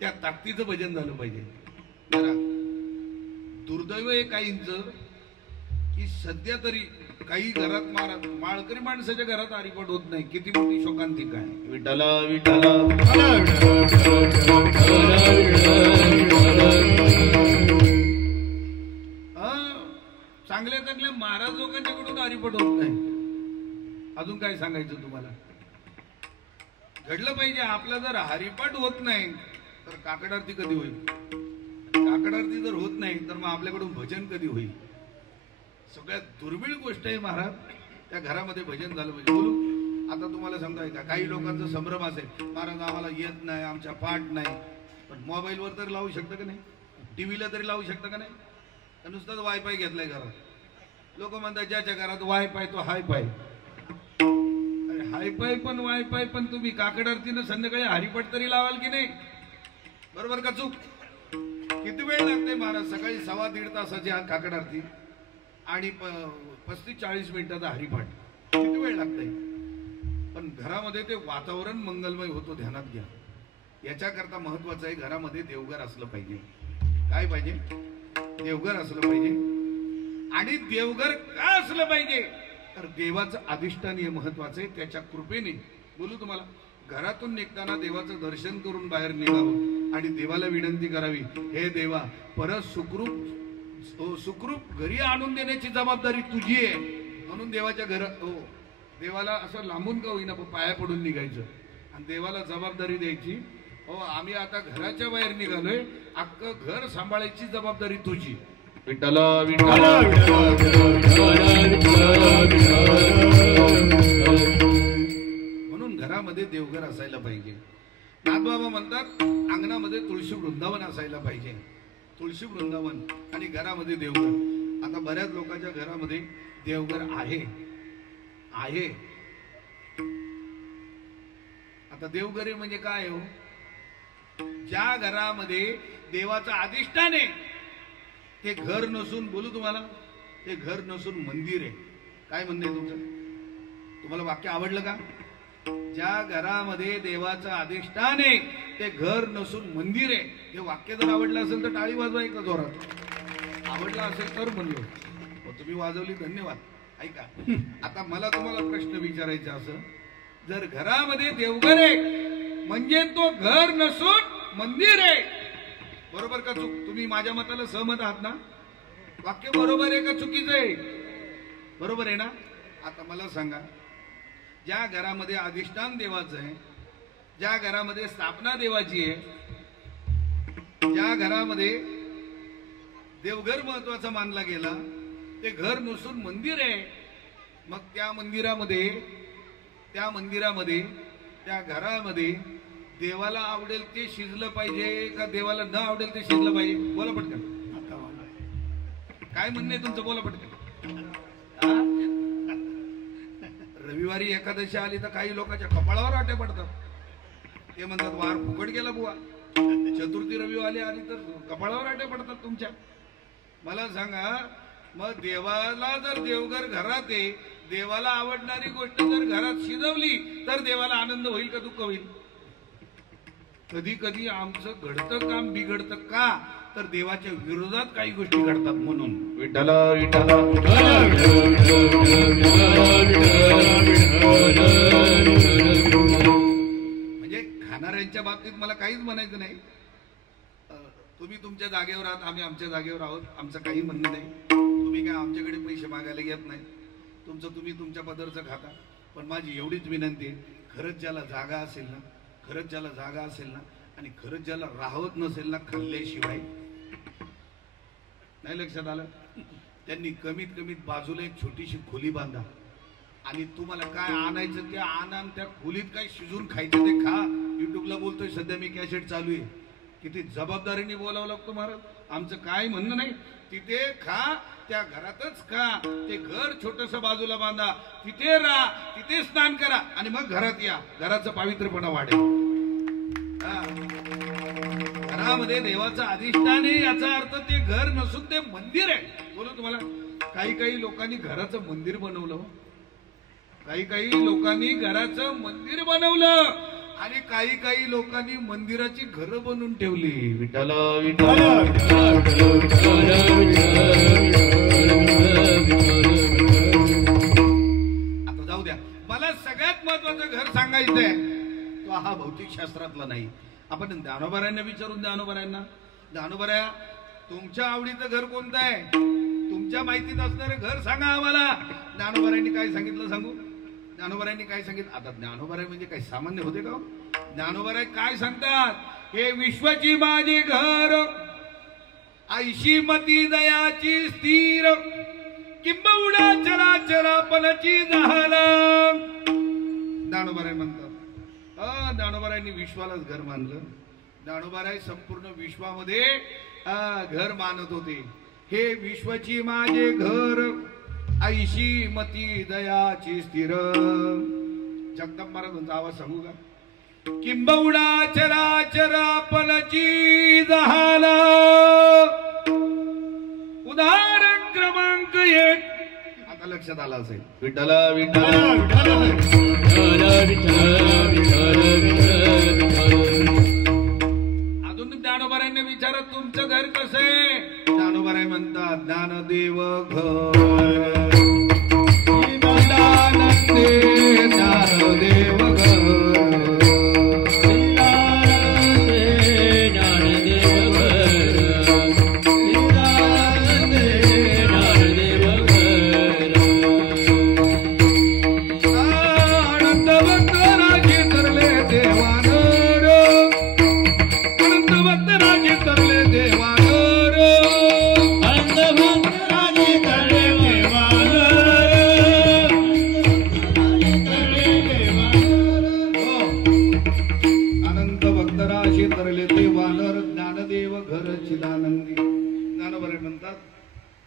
त्या ताकदीचं भजन झालं पाहिजे. जरा दुर्दैव आहे काहींचं की सध्या तरी काही घरात माळकरी माणसाच्या घरात हरिपाठ होत नाही. किती मोठी शोकांतिका आहे. विठ्ठला विठ्ठला चांगल्या चांगल्या महाराज लोकांच्याकडून हरिपाठ होत नाही. अजून काय सांगायचं तुम्हाला. घडलं पाहिजे. आपला जर हरिपाठ होत नाही तर काकड आरती कधी होईल. काकड आरती जर होत नाही तर मग आपल्याकडून भजन कधी होईल. सगळ्यात दुर्मिळ गोष्ट आहे महाराज, त्या घरामध्ये भजन झालं पाहिजे. बोलू आता तुम्हाला सांगताय का, काही लोकांचा संभ्रम असेल, महाराज आम्हाला येत नाही, आमच्या पाठ नाही. पण मोबाईलवर तरी लावू शकता का नाही, टीव्हीला तरी लावू शकता का नाही. नुसतंच वायफाय घेतलाय घरात. लोक म्हणतात ज्याच्या घरात वायफाय तो हायफाय. हायफाय पण वायफाय पण तुम्ही काकड आरतीनं संध्याकाळी हरिपाठ तरी लावाल की नाही. बरोबर का चूक. किती वेळ लागते महाराज. सकाळी 1.25 तासाची काकड आरती आणि 35-40 मिनिटाचा हरिपाठ. किती वेळ लागतंय. पण घरामध्ये ते वातावरण मंगलमय होतो. ध्यानात घ्या. याच्याकरता महत्वाचं आहे घरामध्ये देवघर असलं पाहिजे. काय पाहिजे. देवघर असलं पाहिजे. आणि देवघर का असलं पाहिजे तर देवाचं अधिष्ठान हे महत्वाचं आहे. त्याच्या कृपेने बोलू तुम्हाला, घरातून निघताना देवाचं दर्शन करून बाहेर निघावं आणि देवाला विनंती करावी, हे देवा परत सुखरूप घरी आणून देण्याची जबाबदारी तुझी आहे. म्हणून देवाच्या घरात देवाला असं लांबून का होईना पाया पडून निघायचं आणि देवाला जबाबदारी द्यायची. आम्ही आता घराच्या बाहेर निघालोय, अख्खं घर सांभाळायची जबाबदारी तुझी. विठ्ठला विठ्ठला म्हणून घरामध्ये देवघर असायला पाहिजे. नाथबाबा म्हणतात अंगणामध्ये तुळशी वृंदावन असायला पाहिजे. तुळशी वृंदावन आणि घरामध्ये देवघर. आता बऱ्याच लोकांच्या घरामध्ये देवघर आहे. आता देवघर म्हणजे काय हो. ज्या घरामध्ये देवाचं अधिष्ठान आहे ते घर नसून, बोलू तुम्हाला, ते घर नसून मंदिर आहे. काय म्हणणं आहे तुमचं. तुम्हाला वाक्य आवडलं का. ज्या घरामध्ये देवाचं अधिष्ठान आहे ते घर नसून मंदिर आहे. हे वाक्य जर आवडलं असेल तर टाळी वाजवा एकदा जोरात. आवडलं असेल तर म्हणलो. तुम्ही वाजवली, धन्यवाद. ऐका आता मला तुम्हाला प्रश्न विचारायचा. असं जर घरामध्ये देवघर आहे म्हणजे तो घर नसून मंदिर आहे. बरोबर का चूक. तुम्ही माझ्या मताला सहमत आहात ना. वाक्य बरोबर आहे का चुकीचं आहे. बरोबर आहे ना. आता मला सांगा, ज्या घरामध्ये अधिष्ठान देवाचं आहे, ज्या घरामध्ये स्थापना देवाची आहे, ज्या घरामध्ये देवघर महत्वाचा मानला गेला ते घर नसून मंदिर आहे. मग त्या मंदिरामध्ये त्या घरामध्ये देवाला आवडेल ते शिजलं पाहिजे का देवाला न आवडेल ते शिजलं पाहिजे. बोला पटकन. काय म्हणणे तुमचं, बोला पटकन. रविवारी एकादशी आली तर काही लोकांच्या कपाळावर आटे पडतात. ते म्हणतात वार फुकट गेला बुवा. चतुर्थी रविवारी आली तर कपाळावर आटे पडतात तुमच्या. मला सांगा, मग देवाला जर देवघर घरात आहे, देवाला आवडणारी गोष्ट जर घरात शिजवली तर देवाला आनंद होईल का दुःख होईल? कधी कधी आमचं घडतं काम बिघडतं का, तर देवाच्या विरोधात काही गोष्टी घडतात म्हणून. विठ्ठला विठ्ठला म्हणजे खाणाऱ्यांच्या बाबतीत मला काहीच म्हणायचं नाही. तुम्ही तुमच्या जागेवर आहात, आम्ही आमच्या जागेवर आहोत, आमचं काही म्हणणं नाही. तुम्ही काय आमच्याकडे पैसे मागायला येत नाही, तुमचं तुम्ही तुमच्या पदरचं खाता. पण माझी एवढीच विनंती आहे, खरंच ज्याला जागा असेल ना, खरंच ज्याला जागा असेल ना, आणि खरंच ज्याला राहत नसेल ना खाल्ल्याशिवाय, नाही लक्षात आलं, त्यांनी कमीत कमीत बाजूला एक छोटीशी खोली बांधा आणि तुम्हाला काय आणायचं ते आणा, त्या खोलीत काय शिजून खायचं ते खा. युट्यूबला बोलतोय सध्या मी, कॅसेट चालू आहे. किती जबाबदारीने बोलावं लागतो महाराज. आमचं काय म्हणणं नाही, तिथे खा, त्या घरातच खा. ते घर छोटस बाजूला बांधा, तिथे राहा, तिथे स्नान करा आणि मग घरात या. घराचं पावित्र्यपणा वाढेल. घरामध्ये देवाचं अधिष्ठान आहे, याचा अर्थ ते घर नसून ते मंदिर आहे. बोलू तुम्हाला, काही काही लोकांनी घराचं मंदिर बनवलं, काही काही लोकांनी घराचं मंदिर बनवलं आणि काही काही लोकांनी मंदिराची घरं बनवून ठेवली. विठ्ठल विठ्ठल. आता जाऊ द्या, मला सगळ्यात महत्वाचं घर सांगायचंय, तो हा भौतिक शास्त्रातला नाही. आपण ज्ञानोबारायांना विचारून, ज्ञानोबाराया तुमच्या आवडीचं घर कोणतं आहे, तुमच्या माहितीत असणारं घर सांगा आम्हाला. ज्ञानोबारायांनी काय सांगितलं सांगू? ज्ञानोबारायांनी काय सांगितलं? आता ज्ञानोबाराय म्हणजे काही सामान्य होते का? ज्ञानोबाराय काय सांगतात? हे विश्वची माझी घर, ऐशी मती दयाची स्थिर, किंबहुना चराचरापणाची झाला. ज्ञानोबाराय म्हणतात. ज्ञानोबारायांनी विश्वालाच घर मानलं. ज्ञानोबाराय संपूर्ण विश्वामध्ये घर मानत होते. हे विश्वची माझे घर, ऐशी मती दयाची स्थिर. जगदंब महाराजांचा आवाज सांगू का? किंबहुना चराचरापणाची झाला. उदाहरण क्रमांक 1. आता लक्षात आलं असेल. विठ्ठल विठ्ठल. अजून ज्ञानोबारायांनी विचारत तुमचं घर कसं आहे? ज्ञानोबाराय म्हणतात ज्ञानदेव घर,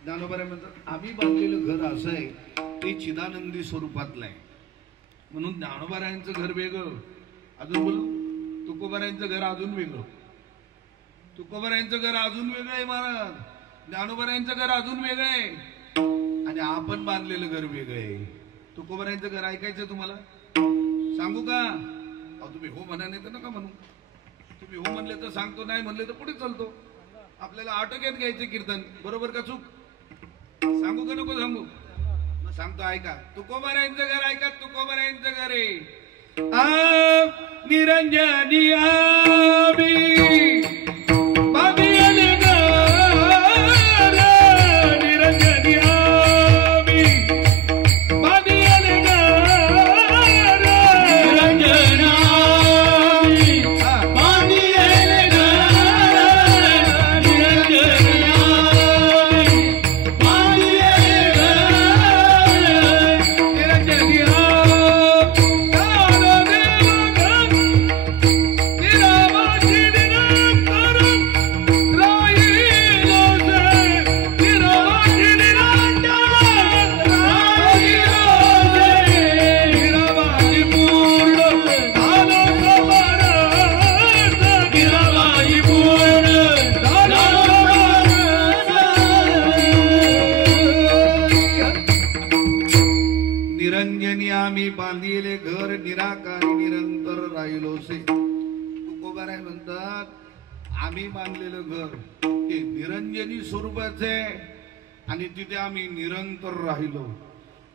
ज्ञानदेव आम्ही बांधलेलं घर असं आहे, ते चिदानंदी स्वरूपातलं आहे. म्हणून ज्ञानोबारायांचं घर वेगळं. अजून बोलू, तुकोबारायांचं घर अजून वेगळं, तुकोबारायांचं घर अजून वेगळं आहे महाराज. ज्ञानोबारायांचं घर अजून वेगळं आहे आणि आपण बांधलेलं घर वेगळं आहे. तुकोबारायांचं घर ऐकायचं तुम्हाला सांगू का? तुम्ही हो म्हणा, नाही तर नका म्हणू. तुम्ही हो म्हणले तर सांगतो, नाही म्हणले तर पुढे चालतो. आपल्याला आटोक्यात घ्यायचे कीर्तन. बरोबर का चूक? सांगू का नको सांगू? मग सांगतो, ऐका. तुकोबारायांचं घर ऐका. तुकोबारायांचं घर आहे निरंजनी आम्ही बांधिले घर निराकारी निरंतर राहिलोसे. तुकोबाराय म्हणतात आम्ही बांधलेलं घर ते निरंजनी स्वरूपाचे आहे आणि तिथे आम्ही निरंतर राहिलो.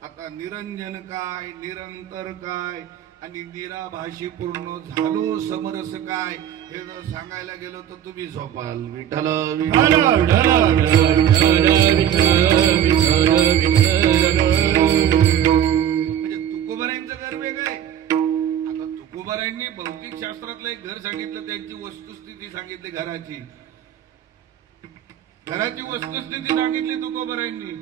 आता निरंजन काय निरंतर काय आणि निराभाषी पूर्ण झालो समरस काय हे जर सांगायला गेलो तर तुम्ही झोपाल. विठ्ठल विठ्ठल म्हणजे तुकोबारायांचं घर वेगळं आहे. आता तुकोबारायांनी भौतिक शास्त्रातलं एक घर सांगितलं, त्यांची वस्तुस्थिती सांगितली, घराची वस्तुस्थिती सांगितली तुकोबारायांनी.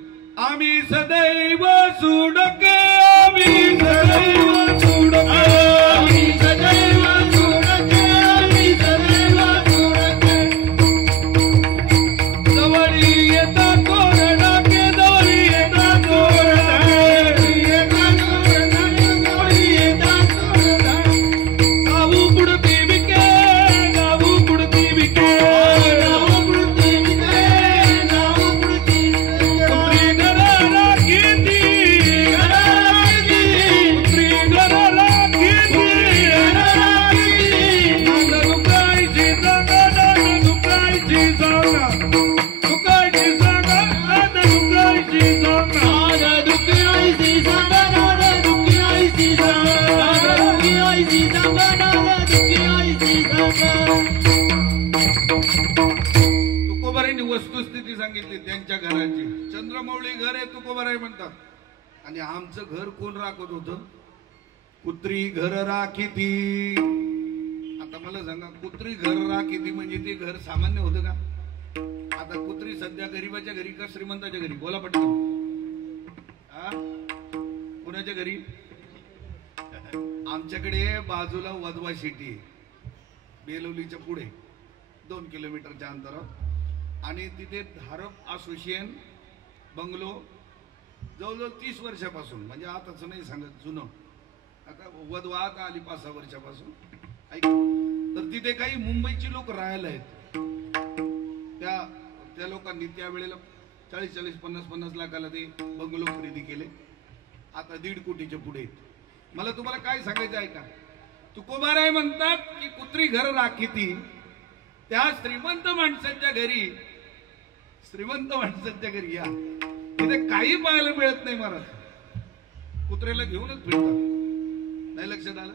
आम्ही सदैव सोडके आम्ही सदैव सोडके आम्ही सदैव सोडके आम्ही सदैव सोडके जवळी येता कोरडा के जवळी येता कोरडा येता कोरडा जवळी येता कोरडा गाऊ पुढती विके गाऊ पुढती विके तुकोबारायांनी वस्तुस्थिती सांगितली त्यांच्या घराची. चंद्रमौळी घर आहे तुकोबाराय म्हणतात. आणि आमचं घर कोण राखत होतं? कुत्री घर राखीती. आता मला सांगा कुत्री घर राखीती म्हणजे ते घर सामान्य होतं का? आता कुत्री सध्या गरीबाच्या घरी का श्रीमंताच्या घरी? बोला पटकन. कोणाच्या घरी? आमच्याकडे बाजूला वदवा शेती बेलवलीच्या पुढे 2 किलोमीटरच्या अंतरावर आणि तिथे धारप असोसिएशन बंगलो जवळजवळ 30 वर्षापासून, म्हणजे आताच नाही सांगत, जुनं. आता वदवा आता आली 5-6 वर्षापासून. ऐक, तर तिथे काही मुंबईची लोक राहायला आहेत. त्या लोकांनी त्यावेळेला 40-40, 50-50 लाखाला ते बंगलो खरेदी केले. आता 1.5 कोटीच्या पुढे. मला तुम्हाला काय सांगायचं आहे का? तुकोबाराय म्हणतात की कुत्री घर राखीती. त्या श्रीमंत माणसांच्या घरी या तिथे काही पाहायला मिळत नाही महाराज. कुत्र्याला घेऊनच फिरतात. नाही लक्षात आलं?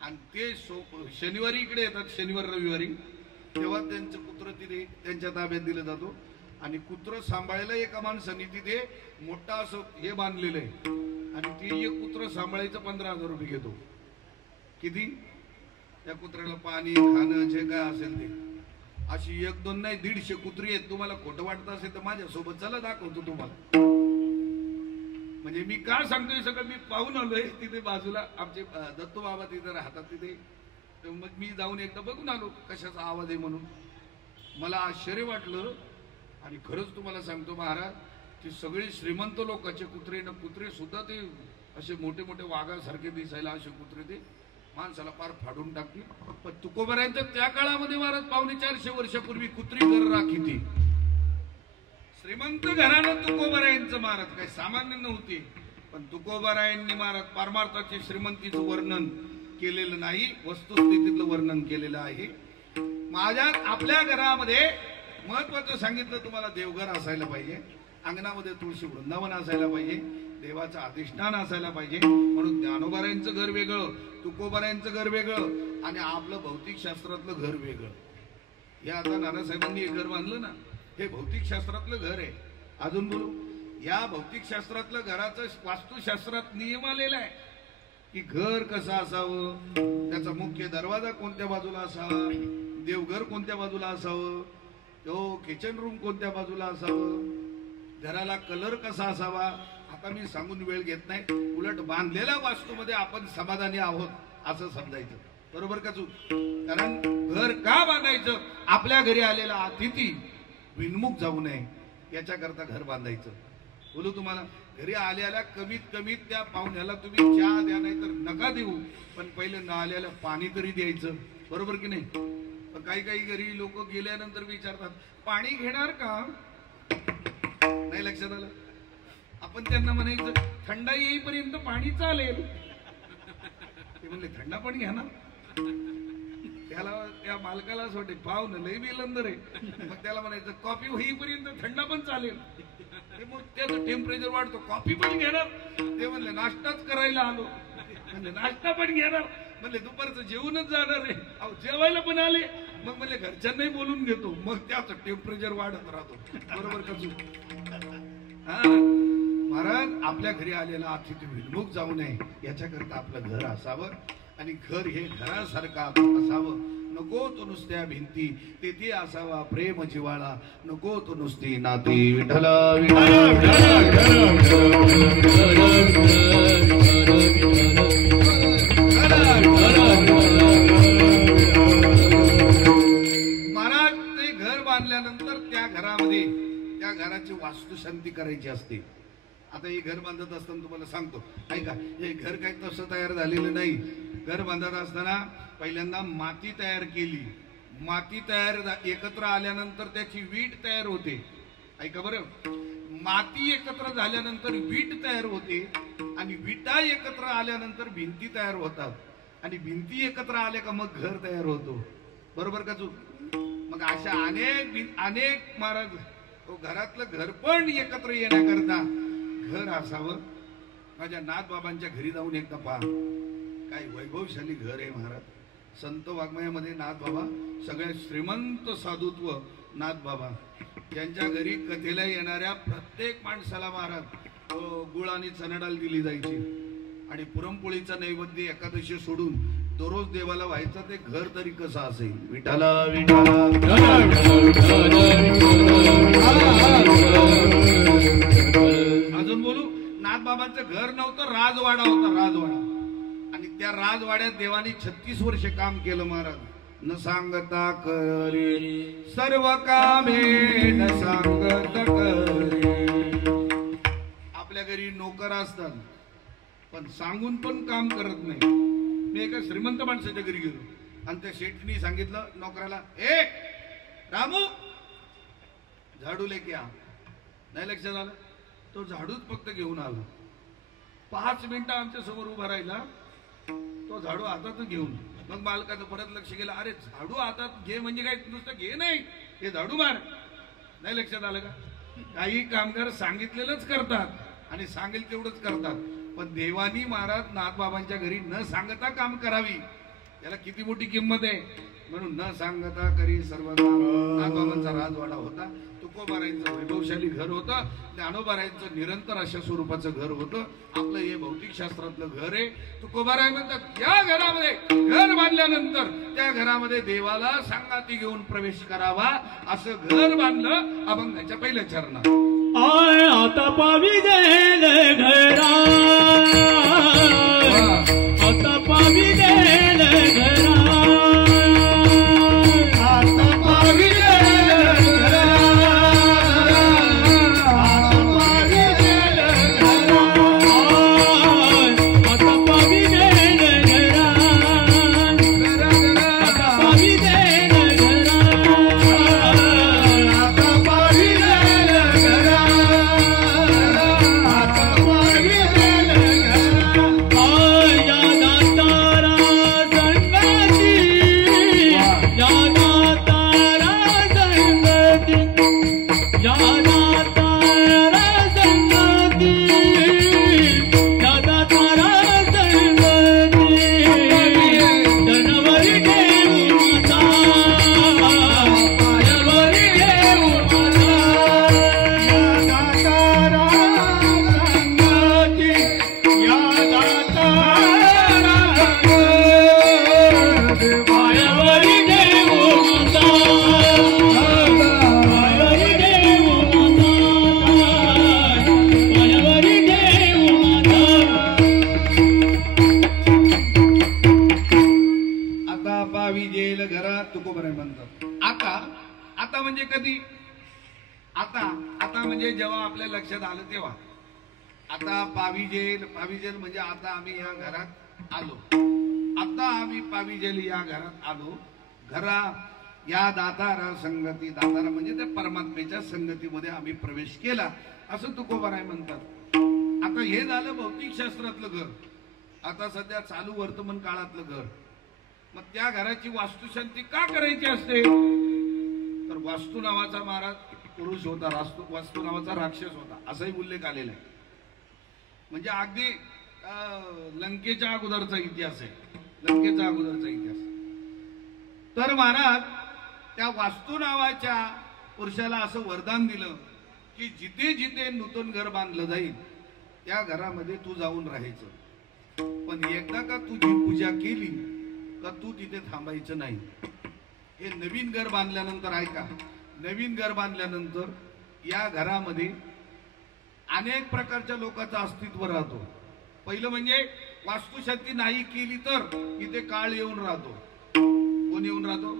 आणि ते शनिवारी इकडे येतात, शनिवार रविवारी, तेव्हा त्यांचं कुत्र तिथे त्यांच्या ताब्यात दिलं जातो. आणि कुत्र सांभाळायला एका माणसाने तिथे मोठा असं हे बांधलेलं आहे आणि ते एक कुत्र सांभाळायचं 15,000 रुपये घेतो. किती? त्या कुत्र्याला पाणी खाणं जे काय असेल ते. अशी 1-2 नाही 150 कुत्री आहेत. तुम्हाला खोटं वाटत असेल तर माझ्यासोबत चला, दाखवतो तुम्हाला. म्हणजे मी का सांगतोय सगळं, मी पाहून आलोय तिथे बाजूला आमचे दत्तू बाबा तिथे राहतात तिथे. तर मग मी जाऊन एकदा बघून आलो कशाचा आवाज आहे म्हणून. मला आश्चर्य वाटलं. आणि खरंच तुम्हाला सांगतो महाराज, ती सगळी श्रीमंत लोकांचे कुत्रे सुद्धा ते असे मोठे मोठे वाघासारखे दिसायला असे कुत्रे ते माणसाला फार फाडून टाकतील. पण तुकोबारायांच्या त्या काळामध्ये महाराज 450 वर्षापूर्वी कुत्री घर राखीती. श्रीमंत घरानं तुकोबारायांचं महाराज काही सामान्य नव्हते. पण तुकोबारायांनी महाराज पारमार्थाची श्रीमंतीचं वर्णन केलेलं नाही, वस्तुस्थितीतलं वर्णन केलेलं आहे. आपल्या घरामध्ये महत्वाचं सांगितलं तुम्हाला, देवघर असायला पाहिजे, अंगणामध्ये तुळशी वृंदावन असायला पाहिजे, देवाचं अधिष्ठान असायला पाहिजे. म्हणून ज्ञानोबारायांचं घर वेगळं, तुकोबारायांचं घर वेगळं आणि आपलं भौतिक शास्त्रातलं घर वेगळं. हे आता नानासाहेबांनी हे घर बांधलं ना, हे भौतिक शास्त्रातलं घर आहे. अजून बोलू, या भौतिक शास्त्रातलं घराचं वास्तुशास्त्रात नियम आलेला आहे की घर कसं असावं, त्याचा मुख्य दरवाजा कोणत्या बाजूला असावा, देवघर कोणत्या बाजूला असावं, तो किचन रूम कोणत्या बाजूला असावं, घराला कलर कसा असावा. आता मी सांगून वेळ घेत नाही, उलट बांधलेल्या वास्तूमध्ये आपण समाधानी आहोत असं समजायचं. बरोबर का चूक? कारण घर का बांधायचं? आपल्या घरी आलेला अतिथी विनमुख जाऊ नये याच्याकरता घर बांधायचं. बोलू तुम्हाला, घरी आल्याला कमीत कमी त्या पाहुण्याला तुम्ही चहा द्या, नाही तर नका देऊ, पण पहिले न आल्याला पाणी तरी द्यायचं. बरोबर की नाही? पण काही काही घरी लोक गेल्यानंतर विचारतात, पाणी घेणार का? नाही लक्षात आलं? आपण त्यांना म्हणायचं थंडा येईपर्यंत पाणी चालेल. ते म्हणले थंडा पाणी घ्या ना. त्याला त्या मालकाला असं वाटते पाव न लई बिलंदर आहे. मग त्याला म्हणायचं कॉफी होईपर्यंत थंडा पण चालेल. ते मग त्याचं टेम्परेचर वाढतो. कॉफी पण घेणार. ते म्हणले नाश्ताच करायला आलो. म्हणले नाश्ता पण घेणार. म्हणले दुपारचं जेवूनच जाणार आहे. अहो जेवायला पण आले. मग म्हणले घरच्यांनाही बोलून घेतो. मग त्याचं टेम्परेचर वाढत राहतो. बरोबर का चूक? हा महाराज आपल्या घरी आलेला अतिथी विनमुख जाऊ नये याच्याकरता आपलं घर असावं. आणि घर हे घरासारखं असावं. नको तो नुसत्या भिंती तेथे असावा प्रेम जिवाळा. नको तो नुसती नाती विठ्ठल महाराज ते घर बांधल्यानंतर त्या घरामध्ये त्या घराची वास्तुशांती करायची असते. आता हे घर बांधत असताना तुम्हाला सांगतो ऐका, हे घर काही तसं तयार झालेलं नाही. घर बांधत असताना पहिल्यांदा माती तयार केली. माती तयार एकत्र आल्यानंतर त्याची वीट तयार होते. ऐका बरं, माती एकत्र झाल्यानंतर वीट तयार होते आणि विटा एकत्र आल्यानंतर भिंती तयार होतात आणि भिंती एकत्र आल्या का मग घर तयार होतो. बरोबर का चूक? मग अशा अनेक महाराज घरातलं घर पण एकत्र येण्याकरता घर असावं. माझ्या नाथबाबांच्या घरी जाऊन एकदा पहा, काय वैभवशाली घर आहे महाराज. संत वाङ्मयामध्ये नाथबाबा सगळ्यात श्रीमंत साधुत्व नाथबाबा. त्यांच्या घरी कथेला येणाऱ्या प्रत्येक माणसाला महाराज गुळ आणि चणाडाळ दिली जायची आणि पुरणपोळीचा नैवेद्य एकादशी सोडून दररोज देवाला व्हायचा. ते घर तरी कसं असेल. विठाला विठाला अजून बोलू. नाथबाबांचं घर नव्हतं, राजवाडा होता. राजवाडा. आणि त्या राजवाड्यात देवानी 36 वर्ष काम केलं महाराज. न सांगता करे सर्व कामे न सांगता करे. आपल्या घरी नोकर असतात पण सांगून पण काम करत नाही. मी एका श्रीमंत माणसाच्या घरी गेलो आणि त्या शेठनी सांगितलं नोकराला, ए रामू झाडू लेके आ. नाही लक्षात आलं. तो झाडूच फक्त घेऊन आला. 5 मिनिटं आमच्या समोर उभा राहिला. तो झाडू हातात घेऊन. मग मालकाचं परत लक्ष गेलं, अरे झाडू हातात घे म्हणजे काय नुसतं घे नाही, हे झाडू मार. नाही लक्षात आलं का? काही कामगार सांगितलेलंच करतात आणि सांगेल तेवढंच करतात. पण देवानी महाराज नाथबाबांच्या घरी न सांगता काम करावी. याला किती मोठी किंमत आहे. म्हणून न सांगता करी सर्व काम. नाथबाबांचा राजवाडा होता. तुकोबारायांचं वैभवशाली घर होतं. ज्ञानोबारायांचं निरंतर अशा स्वरूपाचं घर होतं. आपलं हे भौतिक शास्त्रातलं घर आहे. तुकोबाराय म्हणतात या घरामध्ये घर बांधल्यानंतर त्या घरामध्ये देवाला सांगाती घेऊन प्रवेश करावा. असं घर बांधलं अभंगाच्या पहिल्या चरणात. आय आता पावी देल घरा, आता पावी देल घरा, आता पावी देल घरा, आता पावी देल घरा, आता पावी देल घरा, आता पावी देल घरा, आता पावी देल घरा, आता पावी देल घरा. या दातारा संगती, या दातारा संगती, या दातारा संगती, या दातारा संगती. धनवरी देऊ माता, पायावरी देऊ माता. या दातारा संगती, या दातारा संगती, पायावरी देऊ माता, पायावरी देऊ माता, पायावरी देऊ माता. आता पावी जेल घरात तुकोबाराय म्हणतात. आता आता म्हणजे कधी? आता आता म्हणजे जेव्हा आपल्या लक्षात आलं तेव्हा. आता पावी जेल म्हणजे आता आम्ही या घरात आलो. आता आम्ही पावी जेल या घरात आलो. घरा या दातारा संगती. दातारा म्हणजे त्या परमात्मेच्या संगतीमध्ये आम्ही प्रवेश केला. असं तुकोबाराय म्हणतात. आता हे झालं भौतिक शास्त्रातलं घर. आता सध्या चालू वर्तमान काळातलं घर. मग त्या घराची वास्तुशांती का करायची असते? तर वास्तू नावाचा महाराज पुरुष होता, वास्तू नावाचा राक्षस होता, असाही उल्लेख आलेला आहे. म्हणजे अगदी लंकेच्या अगोदरचा इतिहास आहे, लंकेचा अगोदरचा इतिहास. तर महाराज त्या वास्तू नावाच्या पुरुषाला असं वरदान दिलं की जिथे जिथे नूतन घर बांधलं जाईल त्या घरामध्ये तू जाऊन राहायचं. पण एकदा का तुझी पूजा केली का तू तिथे थांबायचं नाही. हे नवीन घर बांधल्यानंतर ऐका, नवीन घर बांधल्यानंतर या घरामध्ये अनेक प्रकारच्या लोकांचं अस्तित्व राहतो. पहिलं म्हणजे वास्तुशांती नाही केली तर इथे काळ येऊन राहतो. कोण येऊन राहतो?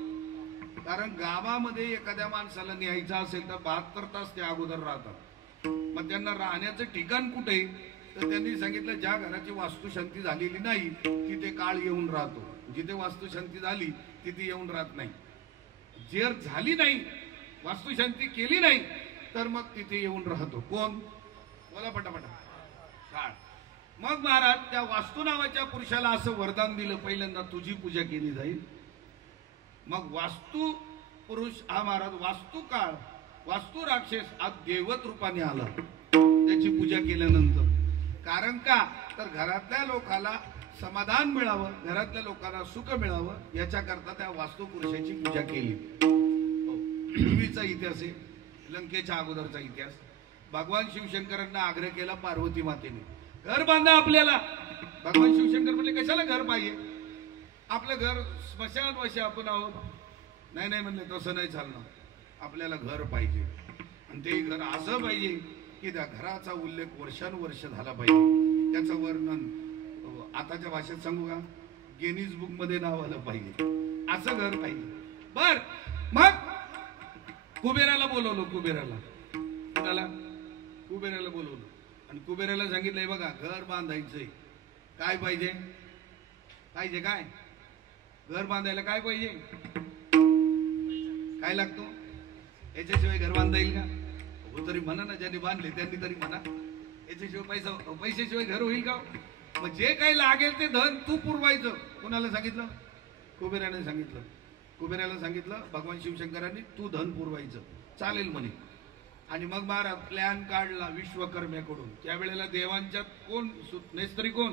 कारण गावामध्ये एखाद्या माणसाला न्यायचं असेल तर 72 तास ते अगोदर राहतात. मग त्यांना राहण्याचं ठिकाण कुठे? तर त्यांनी सांगितलं ज्या घराची वास्तुशांती झालेली नाही तिथे काळ येऊन राहतो. जिथे वास्तुशांती झाली तिथे येऊन राहत नाही. जर झाली नाही, वास्तुशांती केली नाही तर मग तिथे येऊन राहतो. कोण? बोला पटापटा. काळ. मग महाराज त्या वास्तू नावाच्या पुरुषाला असं वरदान दिलं, पहिल्यांदा तुझी पूजा केली जाईल. मग वास्तू पुरुष हा महाराज वास्तू काळ, वास्तू राक्षस आज देवत रूपाने आला त्याची पूजा केल्यानंतर. कारण का? तर घरातल्या लोकाला समाधान मिळावं, घरातल्या लोकांना सुख मिळावं याच्याकरता त्या वास्तू पुरुषाची पूजा केली. पूर्वीचा इतिहास आहे, लंकेच्या अगोदरचा इतिहास. भगवान शिवशंकरांना आग्रह केला पार्वती मातेने, घर बांधा आपल्याला. भगवान शिवशंकर म्हणले कशाला घर पाहिजे? आपलं घर स्मशान वशी आपण आहोत. नाही नाही म्हणले तसं नाही चालणार, आपल्याला घर पाहिजे. आणि ते घर असं पाहिजे की त्या घराचा उल्लेख वर्षानुवर्ष झाला पाहिजे. त्याचं वर्णन आताच्या भाषेत सांगू का, गिनीज बुक मध्ये नाव आलं पाहिजे, असं घर पाहिजे. बर मग कुबेराला बोलवलं. कुबेराला बोलवलं आणि कुबेराला सांगितलंय बघा घर बांधायचंय. काय पाहिजे? पाहिजे काय? घर बांधायला काय पाहिजे? काय लागतो? याच्याशिवाय घर बांधता येईल का? हो तरी म्हणा ना, ज्यांनी बांधले त्यांनी तरी म्हणा. याच्याशिवाय पैशाशिवाय घर होईल का? मग जे काही लागेल ते धन तू पुरवायचं. कोणाला सांगितलं? कुबेराने सांगितलं. कुबेराला सांगितलं भगवान शिवशंकरांनी तू धन पुरवायचं. चालेल म्हणे. आणि मग महाराज प्लॅन काढला विश्वकर्म्याकडून. त्यावेळेला देवांच्यात कोण नेस्त्री कोण?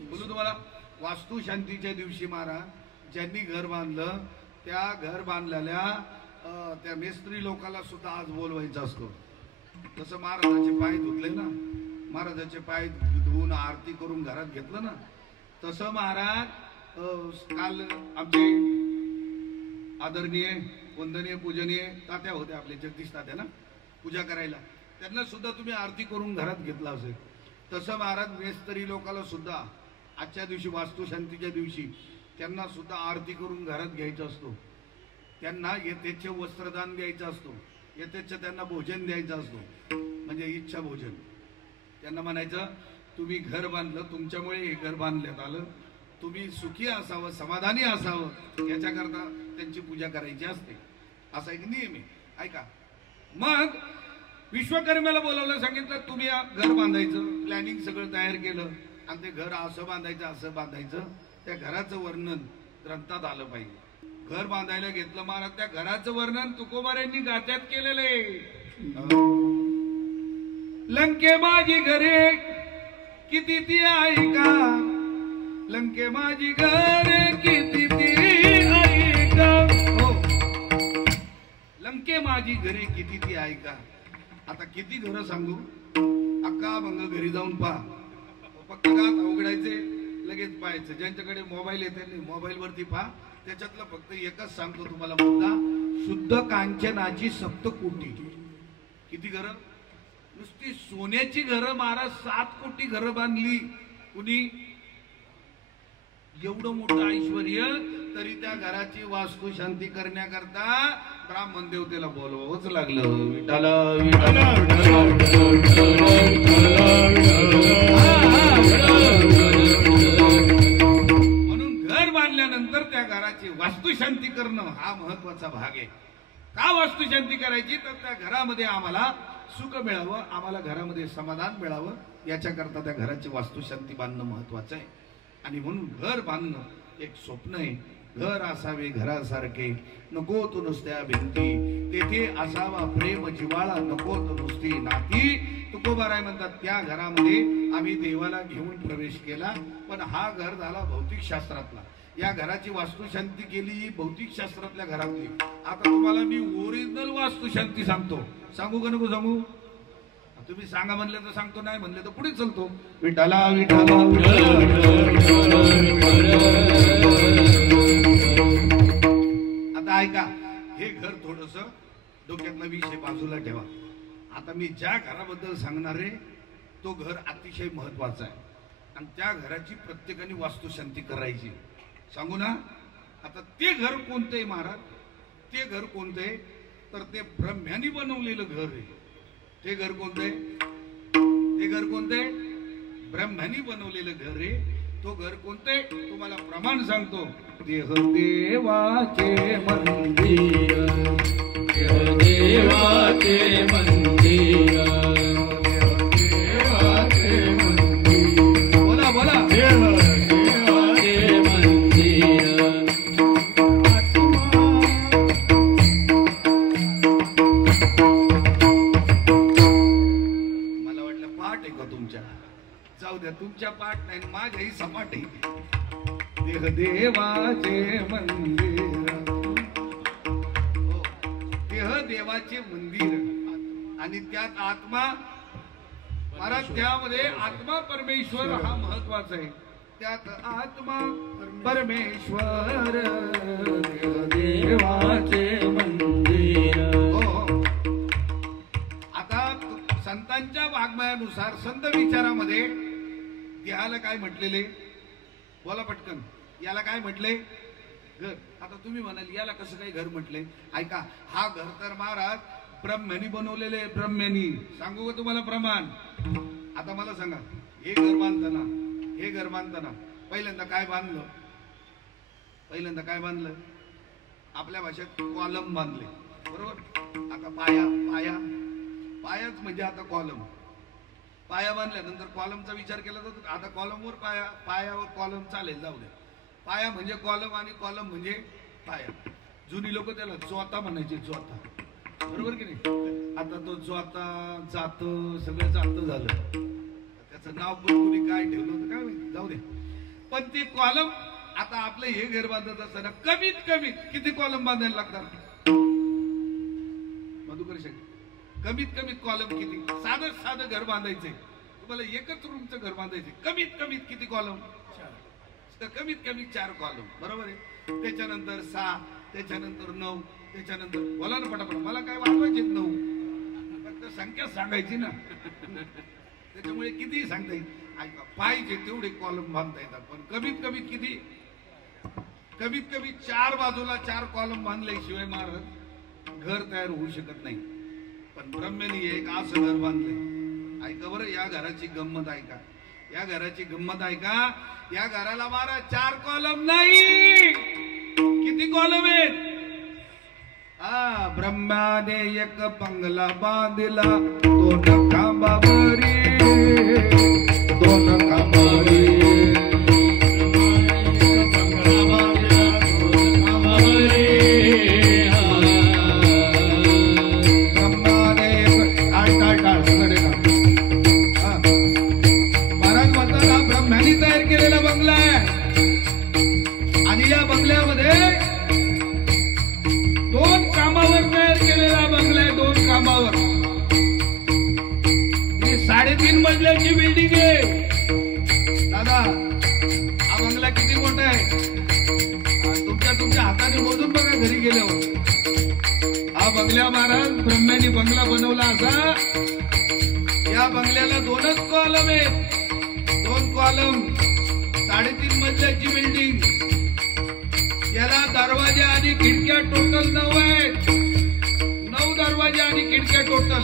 बोलू तुम्हाला. वास्तू शांतीच्या दिवशी महाराज ज्यांनी घर बांधलं त्या घर बांधलेल्या त्या मेस्त्री लोकांना सुद्धा आज बोलवायचा असतो. तसं महाराजाचे पाय धुतले ना, महाराजाचे पाय धुवून आरती करून घरात घेतलं ना, तसं महाराज काल आमचे आदरणीय वंदनीय पूजनीय तात्या होते आपले, जगदीश तात्या ना, पूजा करायला. त्यांना सुद्धा तुम्ही आरती करून घरात घेतला असेल. तसं महाराज मेस्त्री लोकांना सुद्धा आजच्या दिवशी वास्तुशांतीच्या दिवशी त्यांना सुद्धा आरती करून घरात घ्यायचं असतो. त्यांना यथेच्छ वस्त्रदान द्यायचं असतो, यथेच्छ त्यांना भोजन द्यायचं असतो, म्हणजे इच्छा भोजन. त्यांना म्हणायचं तुम्ही घर बांधलं, तुमच्यामुळे हे घर बांधण्यात आलं, तुम्ही सुखी असावं, समाधानी असावं याच्याकरता त्यांची पूजा करायची असते. असा एक नियम आहे. ऐका, मग विश्वकर्म्याला बोलावलं, सांगितलं तुम्ही घर बांधायचं, प्लॅनिंग सगळं तयार केलं आणि ते घर असं बांधायचं असं बांधायचं. त्या घराचं वर्णन ग्रंथात आलं पाहिजे. घर बांधायला घेतलं महाराज, त्या घराचं वर्णन तुकोबारायांनी गात्यात केलेलं आहे. लंके माझी घरे किती ती ऐका, लंके माझी घरे किती ती ऐका. हो, लंके माझी घरे किती ती ऐका. आता किती घरं सांगू? अक्का भंग घरी जाऊन पहा. फक्त गात उघडायचे, लगेच पाहायचं. ज्यांच्याकडे मोबाईल आहे त्यांनी मोबाईल वरती पहा. त्याच्यातलं फक्त एकच सांगतो तुम्हाला मुद्दा, शुद्ध कांचनाची सप्तकोटी. किती घरं? नुसती सोन्याची घरं महाराज 7 कोटी घरं बांधली. कुणी? एवढं मोठं ऐश्वर्य, तरी त्या घराची वास्तू शांती करण्याकरता ब्राह्मण देवतेला बोलवावंच लागलं. विठाला विठाला म्हणून घर बांधल्यानंतर त्या घराची वास्तुशांती करणं हा महत्वाचा भाग आहे. का वास्तुशांती करायची? तर त्या घरामध्ये आम्हाला सुख मिळावं, आम्हाला घरामध्ये समाधान मिळावं, याच्याकरता त्या घराची वास्तुशांती बांधणं महत्वाचं आहे. आणि म्हणून घर बांधणं एक स्वप्न आहे. घर असावे घरासारखे, नको तो नुसत्या भिंती, तेथे असावा प्रेम जिव्हाळा, नको तो नुसती नाती. तुकोबाराय म्हणतात त्या घरामध्ये आम्ही देवाला घेऊन प्रवेश केला, पण हा घर झाला भौतिक शास्त्रातला. या घराची वास्तुशांती केली भौतिक शास्त्रातल्या घरातली. आता तुम्हाला मी ओरिजिनल वास्तुशांती सांगतो. सांगू का नको सांगू? तुम्ही सांगा म्हणले तर सांगतो, नाही म्हणले तर पुढे चलतो. विठाला विठाला आता ऐका, हे घर थोडस डोक्यातला विषय बाजूला ठेवा. आता मी ज्या घराबद्दल सांगणार आहे तो घर अतिशय महत्वाचा आहे आणि त्या घराची प्रत्येकाने वास्तुशांती करायची. सांगू ना? आता ते घर कोणतं आहे महाराज? ते घर कोणतं आहे तर ते ब्रह्म्यानी बनवलेलं घर आहे. ते घर कोणतं आहे? ते घर कोणतं आहे? ब्रह्म्यानी बनवलेलं घर आहे. तो घर कोणतं आहे तुम्हाला प्रमाण सांगतो. देह देवाचे मंदिर, देह देवाचे मंदिर, देवाचे मंदिर. बोला बोला. देव देवाचे मंदिर. मला वाटलं पाठ आहे का तुमच्या? जाऊ द्या, तुमच्या पाठ नाही, माझ्याही सपाट आहे. देह देवाचे मंदिर, देह देवाचे मंदिर आणि त्यात आत्मा. महाराज त्यामध्ये आत्मा परमेश्वर हा महत्वाचा आहे. त्यात आत्मा परमेश्वर, देह देवाचे मंदिर. हो, आता संतांच्या वाङ्मयानुसार संत विचारामध्ये देहाला काय म्हटलेले? बोला पटकन. याला काय म्हटले? घर. आता तुम्ही म्हणाल याला कसं काही घर म्हटले? ऐका, हा घर तर महाराज ब्रह्म्यानी बनवलेले. ब्रह्म्यानी सांगू का तुम्हाला प्रमाण? आता मला सांगा, हे घर बांधताना, हे घर बांधताना पहिल्यांदा काय बांधलं? पहिल्यांदा काय बांधलं? आपल्या भाषेत कॉलम बांधले, बरोबर? आता पाया, पाया पायाच म्हणजे आता कॉलम. पाया बांधल्यानंतर कॉलमचा विचार केला जातो. आता कॉलमवर पाया, पायावर कॉलम चालेल, जाऊ दे. पाया म्हणजे कॉलम आणि कॉलम म्हणजे पाया. जुनी लोक त्याला चोथा म्हणायचे, चोथा, बरोबर की नाही? आता तो चोथा जात सगळं जात झालं. त्याचं नाव पण कुणी काय ठेवलं होतं काय माहिती, जाऊ दे. पण ते कॉलम, आता आपलं हे घर बांधत असताना कमीत कमी किती कॉलम बांधायला लागतात? मधुकर शेठ, कमीत कमीत कॉलम किती? साधं साधं घर बांधायचंय तुम्हाला, एकच रूमचं घर बांधायचे, कमीत कमीत किती कॉलम? तर कमीत कमी 4 कॉलम, बरोबर आहे. त्याच्यानंतर 6, त्याच्यानंतर 9, त्याच्यानंतर बोला ना पटापट. मला काय वाढवायचे 9, फक्त संख्या सांगायची ना. त्याच्यामुळे किती सांगता येईल. ऐका, पाहिजे तेवढे कॉलम बांधता येतात, पण कमीत कमीत किती? कमीत कमी 4 बाजूला 4 कॉलम बांधल्याशिवाय महाराज घर तयार होऊ शकत नाही. पण ब्रह्म्यानी एक असं घर बांधलंय. ऐका बरं, या घराची गंमत ऐका, या घराची गंमत ऐका. या घराला महाराज 4 कॉलम नाही, किती कॉलम आहेत? ब्रह्माने एक बंगला बांधला, 2 खांबावरी, 2 खांबावरी. मजल्याची बिल्डिंग आहे दादा. हा बंगला किती मोठा आहे? तुमच्या हाताने मोजून बघा घरी गेल्यावर. हा बंगला महाराज ब्रह्म्यानी बंगला बनवला असा. या बंगल्याला 2च कॉलम आहेत, 2 कॉलम, 3.5 मजल्याची बिल्डिंग. याला दरवाजे आणि खिडक्या टोटल 9 आहेत. 9 दरवाजे आणि खिडक्या टोटल.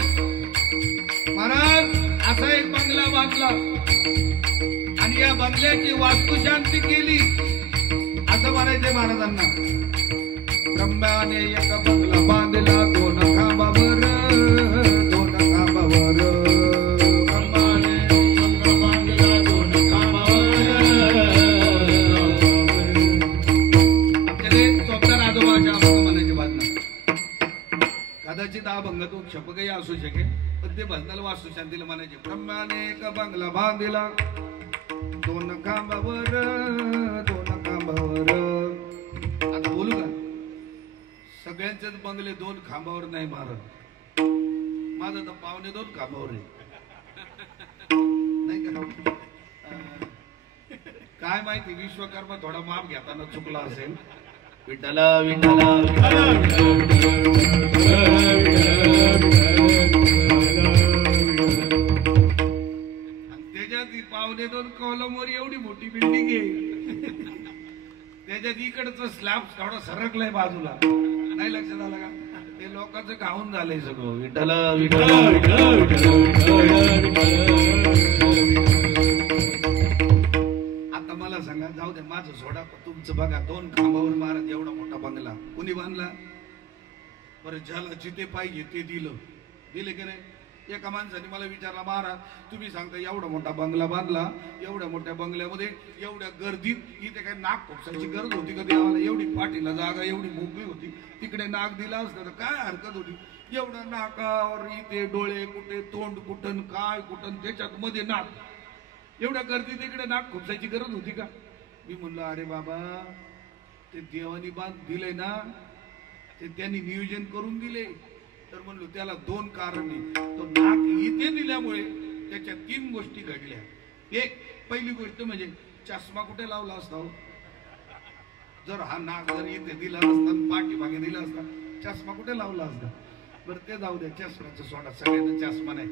महाराज असा एक बंगला बांधला आणि या बंगल्याची वास्तुशांती केली असं म्हणायचंय महाराजांना. ब्रह्माने एक बंगला बांधला, 2 खांबावर, 2 खांबावर. असू शकेल, पण ते भजनाला वास्तुशांतीला म्हणायचे. ब्रह्माने एक बंगला बांधिला दोन खांबावर, दोन खांबावर. आता बोलू का? सगळ्यांचेच बंगले दोन खांबावर नाही मारत, माझं तर पावणे दोन खांबावर आहे, नाही का? काय माहिती विश्वकर्मा थोडा माप घेताना चुकला असेल. विठ्ठला विठ्ठला त्याच्यात पावणे दोन कॉलमवर एवढी मोठी बिल्डिंग आहे, त्याच्यात इकडचं स्लॅब थोडा सरकलाय बाजूला, नाही लक्षात आलं का? ते लोकांचं खाऊन झालंय सगळं. विठ्ठला विठ्ठला आता मला सांगा, जाऊ दे माझं सोडा, तुमचं बघा दोन खांबावर महाराज एवढा मोठा बंगला कुणी बांधला बरं? ज्याला जिथे पाहिजे ते दिले की नाही? एका माणसाने मला विचारला, महाराज तुम्ही सांगता एवढा मोठा बंगला बांधला, एवढ्या मोठ्या बंगल्यामध्ये एवढ्या गर्दीत इथे काय नाक खोपसायची गरज होती का देवाला? एवढी पाठीला जागा एवढी मोकळी होती, तिकडे नाक दिला असतं तर काय हरकत होती? एवढं नाकावर इथे डोळे कुठे, तोंड कुठन, काय कुठन, त्याच्यात मध्ये नाक, एवढ्या गर्दीत इकडे नाक खोपसायची गरज होती का? मी म्हणलो अरे बाबा, ते देवानी दिलंय ना, ते त्यांनी नियोजन करून दिले. तर म्हणलो त्याला दोन कारण आहे. तो नाक इथे दिल्यामुळे त्याच्यात तीन गोष्टी घडल्या. एक पहिली गोष्ट म्हणजे चष्मा कुठे लावला असता? जर हा नाक जर इथे दिला असता, पाठीमागे दिला असता, चष्मा कुठे लावला असता? बरं ते जाऊ द्या, चष्म्याचं सोडा, सगळ्यांना चष्मा नाही.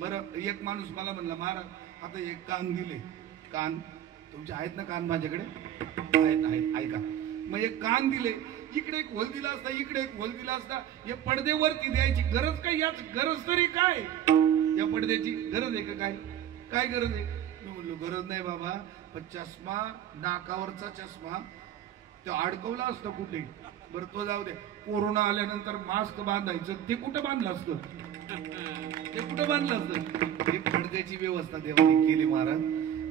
बरं एक माणूस मला म्हणला, महाराज आता एक कान दिले, कान तुमचे आहेत ना कान? माझ्याकडे आहेत, ऐका. मग एक कान दिले, इकडे एक होल दिला असता, इकडे एक होल दिला असता, हे पडद्यावरती द्यायची गरज काय? याच गरज तरी काय? या पडद्याची गरज आहे का? काय गरज आहे? मी म्हणलो गरज नाही बाबा, पण चष्मा, नाकावरचा चष्मा तो अडकवला असतं कुठे? बरं तो जाऊ दे, कोरोना आल्यानंतर मास्क बांधायचं ते कुठं बांधलं असतं? ते कुठं बांधलं असतं? हे पडद्याची व्यवस्था देवाने केली महाराज.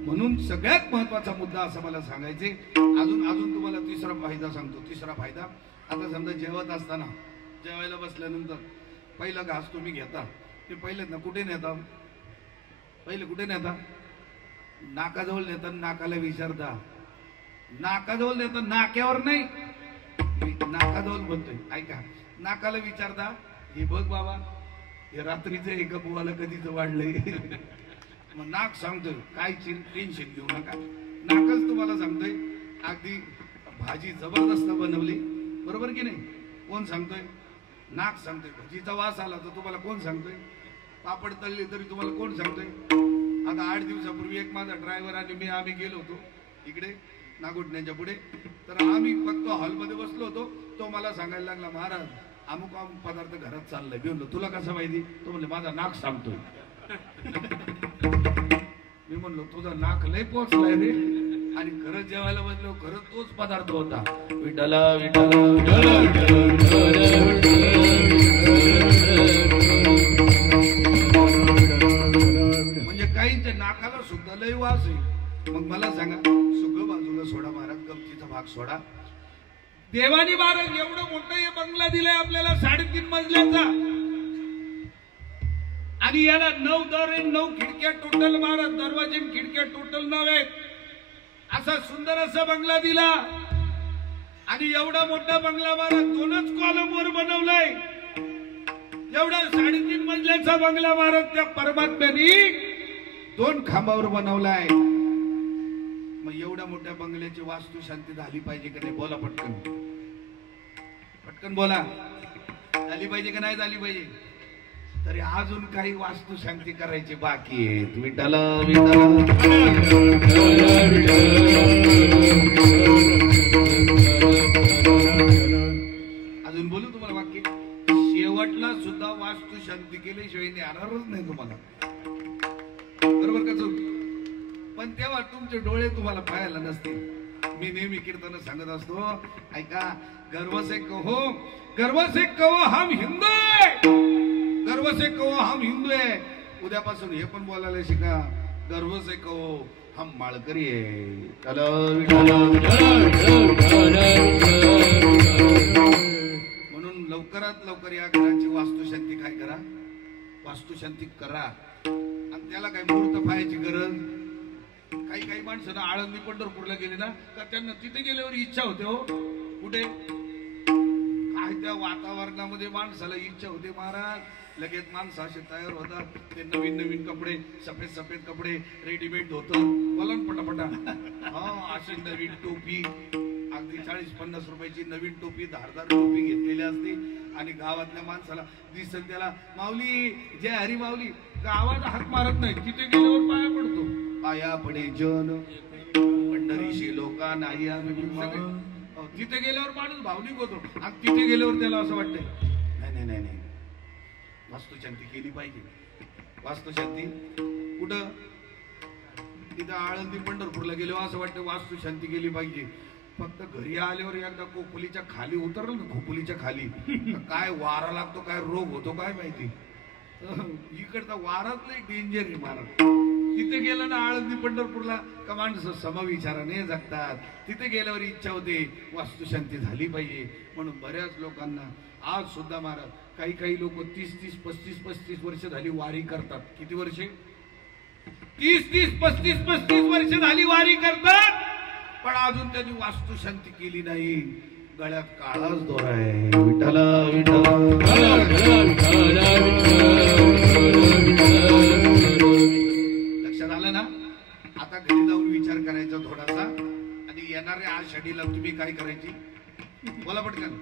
म्हणून सगळ्यात महत्वाचा मुद्दा असं मला सांगायचे. अजून तुम्हाला तिसरा फायदा सांगतो. तिसरा फायदा, आता समजा जेवत असताना, जेवायला बसल्यानंतर पहिला घास तुम्ही घेता, ते पहिले ना कुठे नेता? पहिले कुठे नेता? नाकाजवळ नेता. नाकाला विचारता, नाकाजवळ नेता, नाक्यावर नाही, नाकाजवळ बोलतोय, ऐका. नाकाला विचारता, हे बघ बाबा, हे रात्रीचं एका बुवाला कधीच वाढलंय. मग नाक सांगतोय काय टेन्शन घेऊ नका. नाकच तुम्हाला सांगतोय अगदी भाजी जबरदस्त बनवली, बरोबर की नाही? कोण सांगतोय? नाक सांगतोय. भाजीचा वास आला तर तुम्हाला कोण सांगतोय? पापड तळले तरी तुम्हाला कोण सांगतोय? आता 8 दिवसापूर्वी एक माझा ड्रायव्हर आणि आम्ही गेलो होतो इकडे नागोठण्याच्या पुढे. तर आम्ही फक्त हॉलमध्ये बसलो होतो. तो मला सांगायला लागला, महाराज अमुक अमुक पदार्थ घरात चाललाय. मी म्हणलो तुला कसं माहिती? तो म्हणले माझा नाक सांगतोय. मी म्हणलो तुझा नाक लय पोचलाय रे. आणि खरंच जेवायला बसलो, खरंच तोच पदार्थ होता. विठ्ठला विठ्ठला म्हणजे काहींच्या नाकाला सुद्धा लय वास आहे. मग मला सांगा, सगळं बाजूला सोडा महाराज, गमतीचा भाग सोडा. देवानी महाराज एवढं मोठं हे बंगला दिलाय आपल्याला 3.5 मजल्याचा, आणि याला 9 दर 9 खिडक्या टोटल महाराज, दरवाजे खिडक्या टोटल 9 आहेत. असा सुंदर असा बंगला दिला. आणि एवढा मोठा बंगला महाराज 2च कॉलमवर बनवलाय. एवढा 3.5 मजल्याचा बंगला महाराज त्या परमात्म्यानी 2 खांबावर बनवलाय. मग एवढ्या मोठ्या बंगल्याची वास्तू शांती झाली पाहिजे का नाही? बोला पटकन, पटकन बोला. झाली पाहिजे का नाही झाली पाहिजे? तरी अजून काही वास्तू शांती करायची बाकी आहे. विठ्ठला विठ्ठला अजून बोलू तुम्हाला वाक्य. शेवटला सुद्धा वास्तू शांती केल्याशिवाय येणारच नाही तुम्हाला, बरोबर का चूक? पण तेव्हा तुमचे डोळे तुम्हाला पाहायला नसतील. मी नेहमी कीर्तन सांगत असतो, ऐका. गर्व से कहो हम हिंदू है, गर्व से कहो हम हिंदू है. उद्यापासून हे पण बोलायला शिका. गर्व से कहो हम माळकरी आहे. म्हणून लवकरात लवकर या घराची वास्तुशांती काय करा, वास्तुशांती करा. आणि त्याला काही मुहूर्त पाहायची गरज. काही काही माणसं ना आळंदी पंढरपूरला गेले ना का त्यांना तिथे गेल्यावर इच्छा होते. हो कुठे काय त्या वातावरणामध्ये माणसाला इच्छा होते महाराज. लगेच माणसं असे तयार होतात. ते नवीन नवीन कपडे, सफेद सफेद कपडे रेडीमेड होतं. बोला ना पटापटा. हा अशी नवीन टोपी, अगदी 40-50 रुपयाची नवीन टोपी, धारदार टोपी घेतलेली असते. आणि गावातल्या माणसाला दिसेल त्याला माऊली जय हरी माऊली, गावात हाक मारत नाही. तिथे गेल्यावर पाया पडतो. पाया पडे जन पंढरीशी लोका नाही. तिथे गेल्यावर माणूस भावनिक होतो. आणि तिथे गेल्यावर त्याला असं वाटतंय नाही नाही नाही नाही वास्तुशांती केली पाहिजे. वास्तुशांती कुठं? तिथं आळंदी पंढरपूरला गेलो असं वाटतं वास्तुशांती केली पाहिजे. फक्त घरी आल्यावर एकदा कोपुलीच्या खाली उतरलं ना, खोपुलीच्या खाली काय वारा लागतो, काय रोग होतो काय माहिती. इकडचा वाराच लई डेंजर आहे महाराज. तिथे गेलं ना आळंदी पंढरपूरला का माणसं समविचाराने जगतात. तिथे गेल्यावर इच्छा होते वास्तुशांती झाली पाहिजे. म्हणून बऱ्याच लोकांना आज सुद्धा महाराज काही काही लोक 30-30, 35-35 वर्ष झाली वारी करतात. किती वर्षे? 30-30, 35-35 वर्ष झाली वारी करतात. पण अजून त्यांनी वास्तुशांती केली नाही. गळ्यात काळाच दोरा आहे. विठ्ठला विठ्ठला लक्षात आलं ना? आता घरी जाऊन विचार करायचा थोडासा. आणि येणाऱ्या आषाढीला तुम्ही काय करायची? बोला पटकन.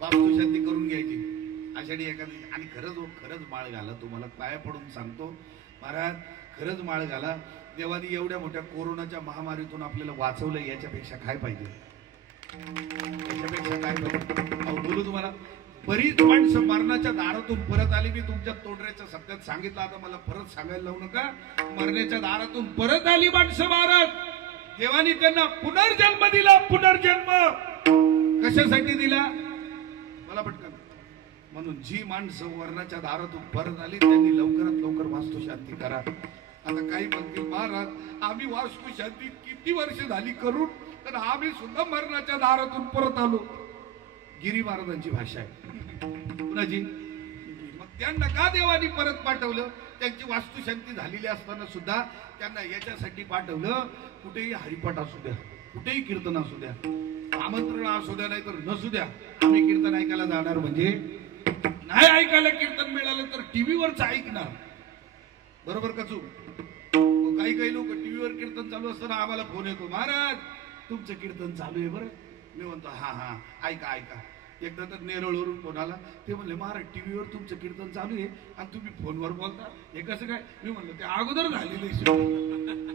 वास्तुशांती करून घ्यायची आषाढी एखादी. आणि खरंच माळ घाला. तुम्हाला पाया पडून सांगतो महाराज, खरंच माळ घाला. देवानी एवढ्या मोठ्या कोरोनाच्या महामारीतून आपल्याला वाचवलं. याच्यापेक्षा काय पाहिजे? याच्यापेक्षा काय पाहिजे? अहो बोलू तुम्हाला. बरीच माणसं मरणाच्या दारातून परत आली. मी तुमच्या तोंडऱ्याच्या सत्यात सांगितलं. आता मला परत सांगायला लावू नका. मरण्याच्या दारातून परत आली माणसं महाराज. देवानी त्यांना पुनर्जन्म दिला. पुनर्जन्म कशासाठी दिला? मला पटकन. म्हणून जी माणसं मरणाच्या दारातून परत आली त्यांनी लवकरात लवकर वास्तुशांती करा. आता काही म्हणतील महाराज आम्ही वास्तुशांती किती वर्ष झाली करून, तर आम्ही सुद्धा मरणाच्या दारातून परत आलो. गिरी महाराजांची भाषा आहे. कुणाची? मग त्यांना का देवानी परत पाठवलं? त्यांची वास्तुशांती झालेली असताना सुद्धा त्यांना याच्यासाठी पाठवलं. कुठेही हरिपाठ असू द्या, कुठेही कीर्तन असू द्या, आमंत्रण असू द्या, नाही तर नसू द्या, आम्ही कीर्तन ऐकायला जाणार. म्हणजे नाही ऐकायला कीर्तन मिळालं तर टीव्हीवरच ऐकणार. बरोबर का चूक? काही काही लोक टीव्हीवर कीर्तन चालू असताना आम्हाला फोन येतो, महाराज तुमचं कीर्तन चालू आहे बरं. मी म्हणतो हा हा ऐका ऐका. एकदा तर नेरळवरून फोन आला. ते म्हणले महाराज टीव्हीवर तुमचं कीर्तन चालू आहे आणि तुम्ही फोनवर बोलता, हे कसं काय? मी म्हणलं ते अगोदर झालेलं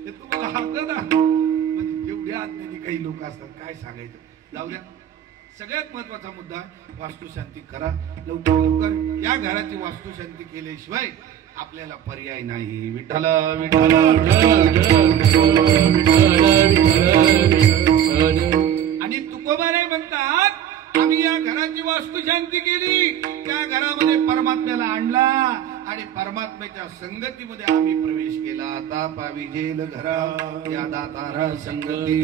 ते तुम्हाला हात ना. म्हणजे एवढे आज्ञानी काही लोक असतात, काय सांगायचं. जाऊ द्या. सगळ्यात महत्वाचा मुद्दा वास्तुशांती करा लवकर लवकर. या घराची वास्तुशांती केल्याशिवाय आपल्याला पर्याय नाही. विठ्ठला विठ्ठला. आणि तुकोबाराय म्हणतात आम्ही या घराची वास्तुशांती केली, त्या घरामध्ये परमात्म्याला आणला आणि परमात्म्याच्या संगतीमध्ये आम्ही प्रवेश केला. आता पाविजेल घरा या दातारा संगती.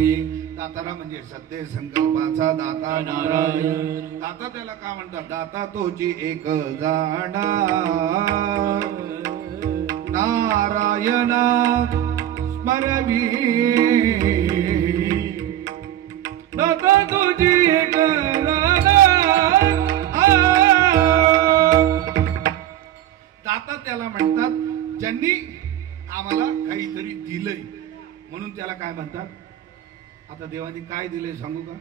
दातारा म्हणजे सत्य संकल्पाचा दाता नारायण. दाता त्याला का म्हणतात? दाता तोची एक जाणा नारायण स्मरवी. दाता तुझी एक दाता त्याला म्हणतात ज्यांनी आम्हाला काहीतरी दिलंय, म्हणून त्याला काय म्हणतात? आता देवानी काय दिलंय सांगू का?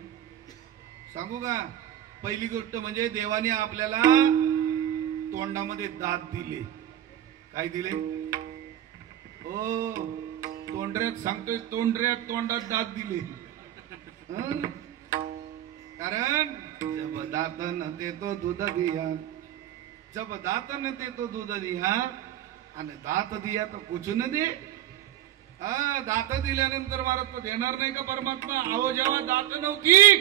सांगू का? पहिली गोष्ट म्हणजे देवाने आपल्याला तोंडामध्ये दात दिले. काय दिले? ओ तोंडऱ्यात सांगतोय, तोंडऱ्यात तोंडात दात दिले. कारण जब दातन ते तो दूध दिया, जब दातन ते तो दूध दिया, आणि दात दिया तो कुछ न दे. दात दिल्यानंतर महाराज तो देणार नाही का परमात्मा? अहो जेव्हा दात नव्हती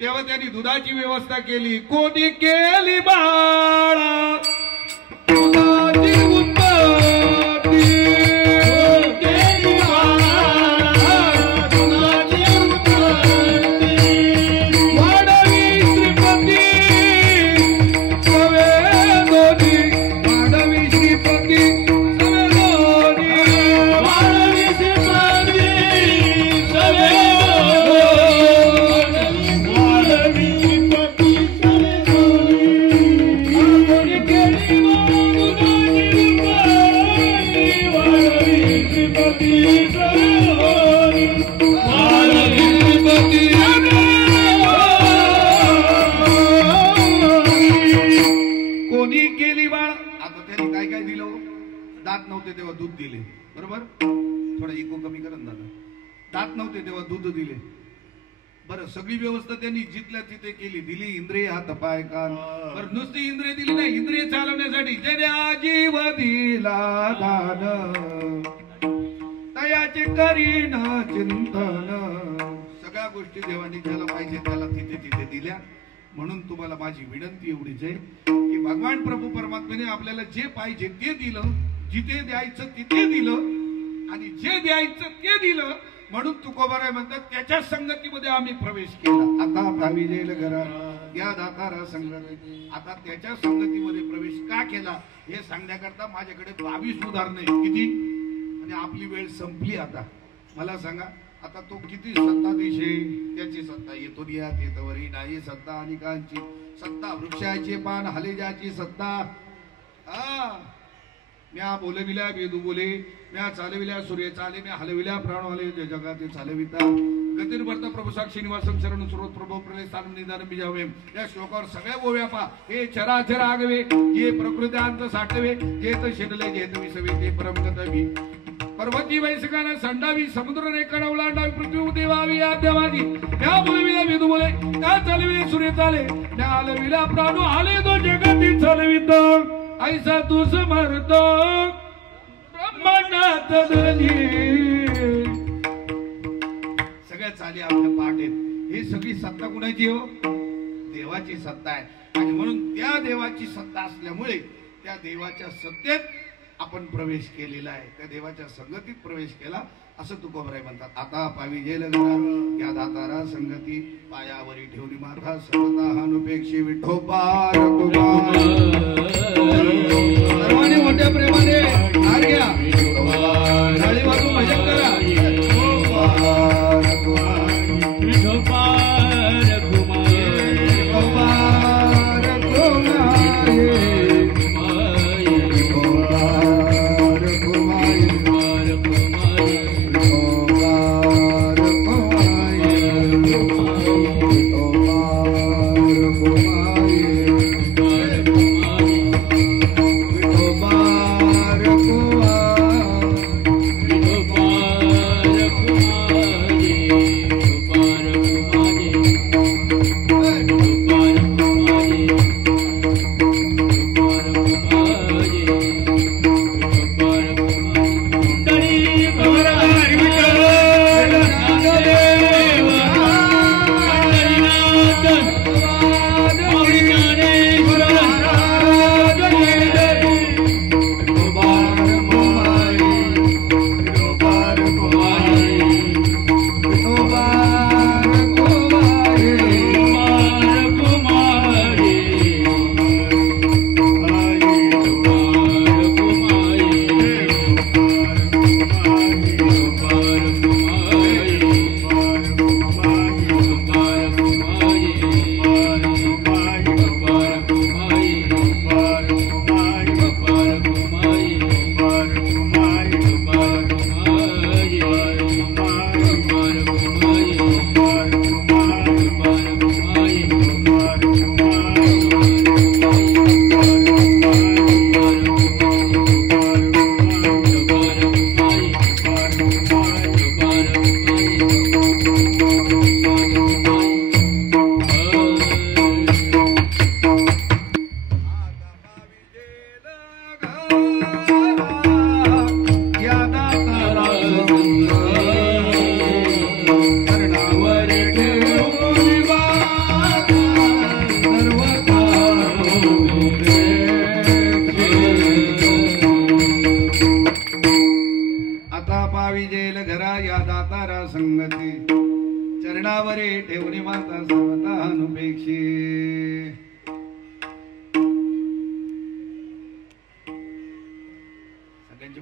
तेव्हा त्यांनी दुधाची व्यवस्था केली. कोणी केली बाळा दुधाची उत्पत्ती. वाढवी श्रीपती कोणी केली बाळ. आता त्यांनी काय काय दिलं. दात नव्हते तेव्हा दूध दिले. बरोबर. थोडा इको कमी करा ना दादा. दात नव्हते तेव्हा दूध दिले. बरं सगळी व्यवस्था त्यांनी जिथल्या तिथे केली. दिली इंद्रिय हात पाय कान. बरं नुसती इंद्रिय दिली नाही. इंद्रिय चालवण्यासाठी ज्या जीव दिला दान तयाचे करीन चिंतन. सगळ्या गोष्टी देवानी ज्याला पाहिजे त्याला तिथे तिथे दिल्या. म्हणून तुम्हाला माझी विनंती एवढीच आहे की भगवान प्रभू परमात्म्याने आपल्याला जे पाहिजे ते दिलं. जिथे द्यायचं तिथे दिलं आणि जे द्यायचं ते दिलं. म्हणून तुकोबाराय म्हणतात त्याच्या संगतीमध्ये आम्ही प्रवेश केला. आता भावी जेल घरा या दातारा संगती. आता त्याच्या संगतीमध्ये प्रवेश का केला हे सांगण्याकरता माझ्याकडे 22 उदाहरणे. किती. आणि आपली वेळ संपली. आता मला सांगा आता तो किती सत्ताधीश आहे. त्याची सत्ता येतो यात येतवरी नाही. सत्ता अनेकांची सत्ता. वृक्षाची पान हलेजाची सत्ता. म्या बोलविल्या वेदू बोले. म्या चालविल्या सूर्य चाले. म्या हलविल्या प्राण हले जगाते चालविता. गतिर्भरता प्रभू साक्षी निवासम शरण सुरोत प्रभो प्रलय स्थान निदान बीजावे. या श्लोकावर सगळ्या गोव्या पा. हे चराचर आगवे जे प्रकृत्यांत साठवे. जेत शिरले जेत विसवे ते परमगत भी. पर्वती वैसकाना संडावी समुद्र रेखा ओलांडावी पृथ्वी देवावी आद्यवादी. त्या बोलविल्या वेदू बोले. त्या चालविले सूर्य चाले. त्या हलविल्या प्राण हले तो जगाते चालविता. ऐसा तू समर्थ ब्रह्मांडात सगळ्या चाली आपल्या पाठ आहेत. ही सगळी सत्ता कुणाची हो. देवाची सत्ता आहे. आणि म्हणून त्या देवाची सत्ता असल्यामुळे त्या देवाच्या सत्तेत आपण प्रवेश केलेला आहे. त्या देवाच्या संगतीत प्रवेश केला असं तुकोबराय म्हणतात. आता पावी जेल घरा या दातारा संगती. पायावरी ठेवली माथा सर्वता अनुपेक्षी विठोबा रघुबा. सर्वांनी मोठ्या प्रेमाने हार घ्या. थाळी वाजून भजन करा.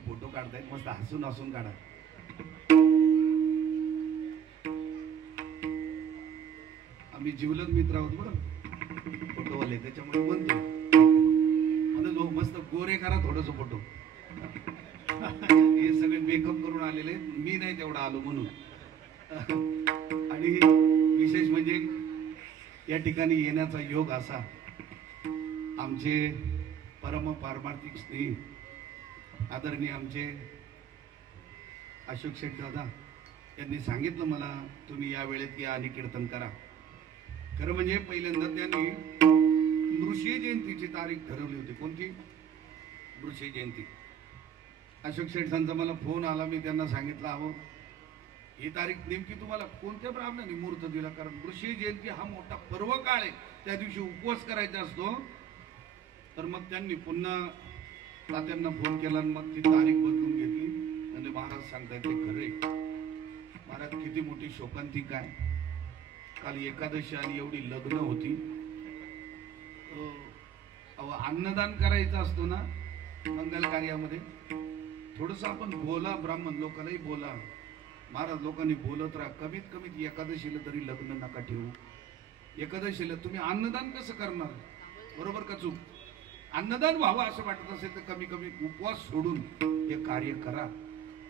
फोटो काढतायत मस्त हसून हसून काढा. आम्ही जीवलग मित्र आहोत बरं फोटोवाले त्याच्यामुळे म्हणतो मला लोक मस्त गोरे करा थोडस फोटो. हे सगळे मेकअप करून आलेले, मी नाही तेवढा आलो म्हणून. आणि विशेष म्हणजे या ठिकाणी येण्याचा योग असा, आमचे परम पारमार्थिक स्नेही आदरणीय आमचे अशोक शेठ दादा यांनी सांगितलं मला, तुम्ही या वेळेत या आणि कीर्तन करा. खरं म्हणजे पहिल्यांदा त्यांनी नृषी जयंतीची तारीख ठरवली होती. कोणती? नृषी जयंती. अशोक शेठांचा मला फोन आला, मी त्यांना सांगितलं, अहो ही तारीख नेमकी तुम्हाला कोणत्या ब्राह्मणाने मुहूर्त दिला? कारण नृषी जयंती हा मोठा पर्व काळ आहे, त्या दिवशी उपवास करायचा असतो. तर मग त्यांनी पुन्हा तात्यांना फोन केला आणि मग ती तारीख बदलून घेतली. म्हणजे महाराज सांगतायत ते खरे. महाराज किती मोठी शोकांतिका आहे. काल एकादशी आणि एवढी लग्न होती. अन्नदान करायचं असतो ना मंगल कार्यामध्ये, थोडस आपण बोला, ब्राह्मण लोकांनाही बोला. महाराज लोकांनी बोलत राहा. कमीत कमीत एकादशीला तरी लग्न नका ठेवू. एकादशीला तुम्ही अन्नदान कसं करणार? बरोबर का चूक? अन्नदान व्हावं असं वाटत असेल तर कमी कमी उपवास सोडून हे कार्य करा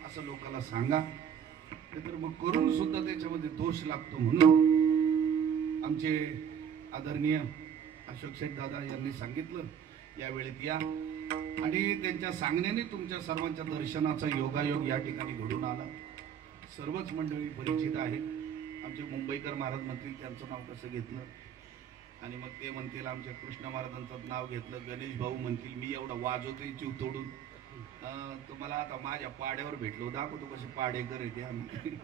असं लोकांना सांगा. तर मग करून सुद्धा त्याच्यामध्ये दोष लागतो. म्हणून आमचे आदरणीय अशोक शेठ दादा यांनी सांगितलं या वेळेत या, आणि त्यांच्या सांगण्याने तुमच्या सर्वांच्या दर्शनाचा योगायोग या ठिकाणी घडून आला. सर्वच मंडळी परिचित आहेत. आमचे मुंबईकर महाराज म्हणतील त्यांचं नाव कसं घेतलं, आणि मग ते म्हणतील आमच्या कृष्ण महाराजांचं नाव घेतलं. गणेश भाऊ म्हणतील मी एवढा वाजवतोय जीव तोडून. तुम्हाला आता माझ्या पाड्यावर भेटलो, दाखवतो कसे पाडे करायचे आम्ही.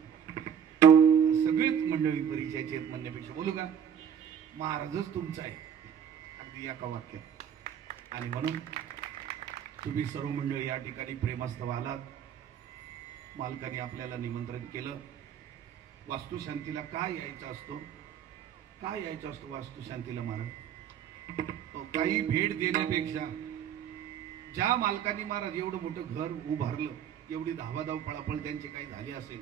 सगळेच मंडळी परिचयाचे आहेत म्हणण्यापेक्षा बोलू का, महाराजच तुमचा आहे अगदी एका वाक्यात. आणि म्हणून तुम्ही सर्व मंडळी या ठिकाणी प्रेमस्तव आलात. मालकाने आपल्याला निमंत्रण केलं. वास्तुशांतीला काय यायचं असतो? काय यायचं असतो वास्तुशांतीला महाराज? काही भेट देण्यापेक्षा ज्या मालकाने महाराज एवढं मोठं घर उभारलं, एवढी धावाधाव पळापळ त्यांची काही झाली असेल.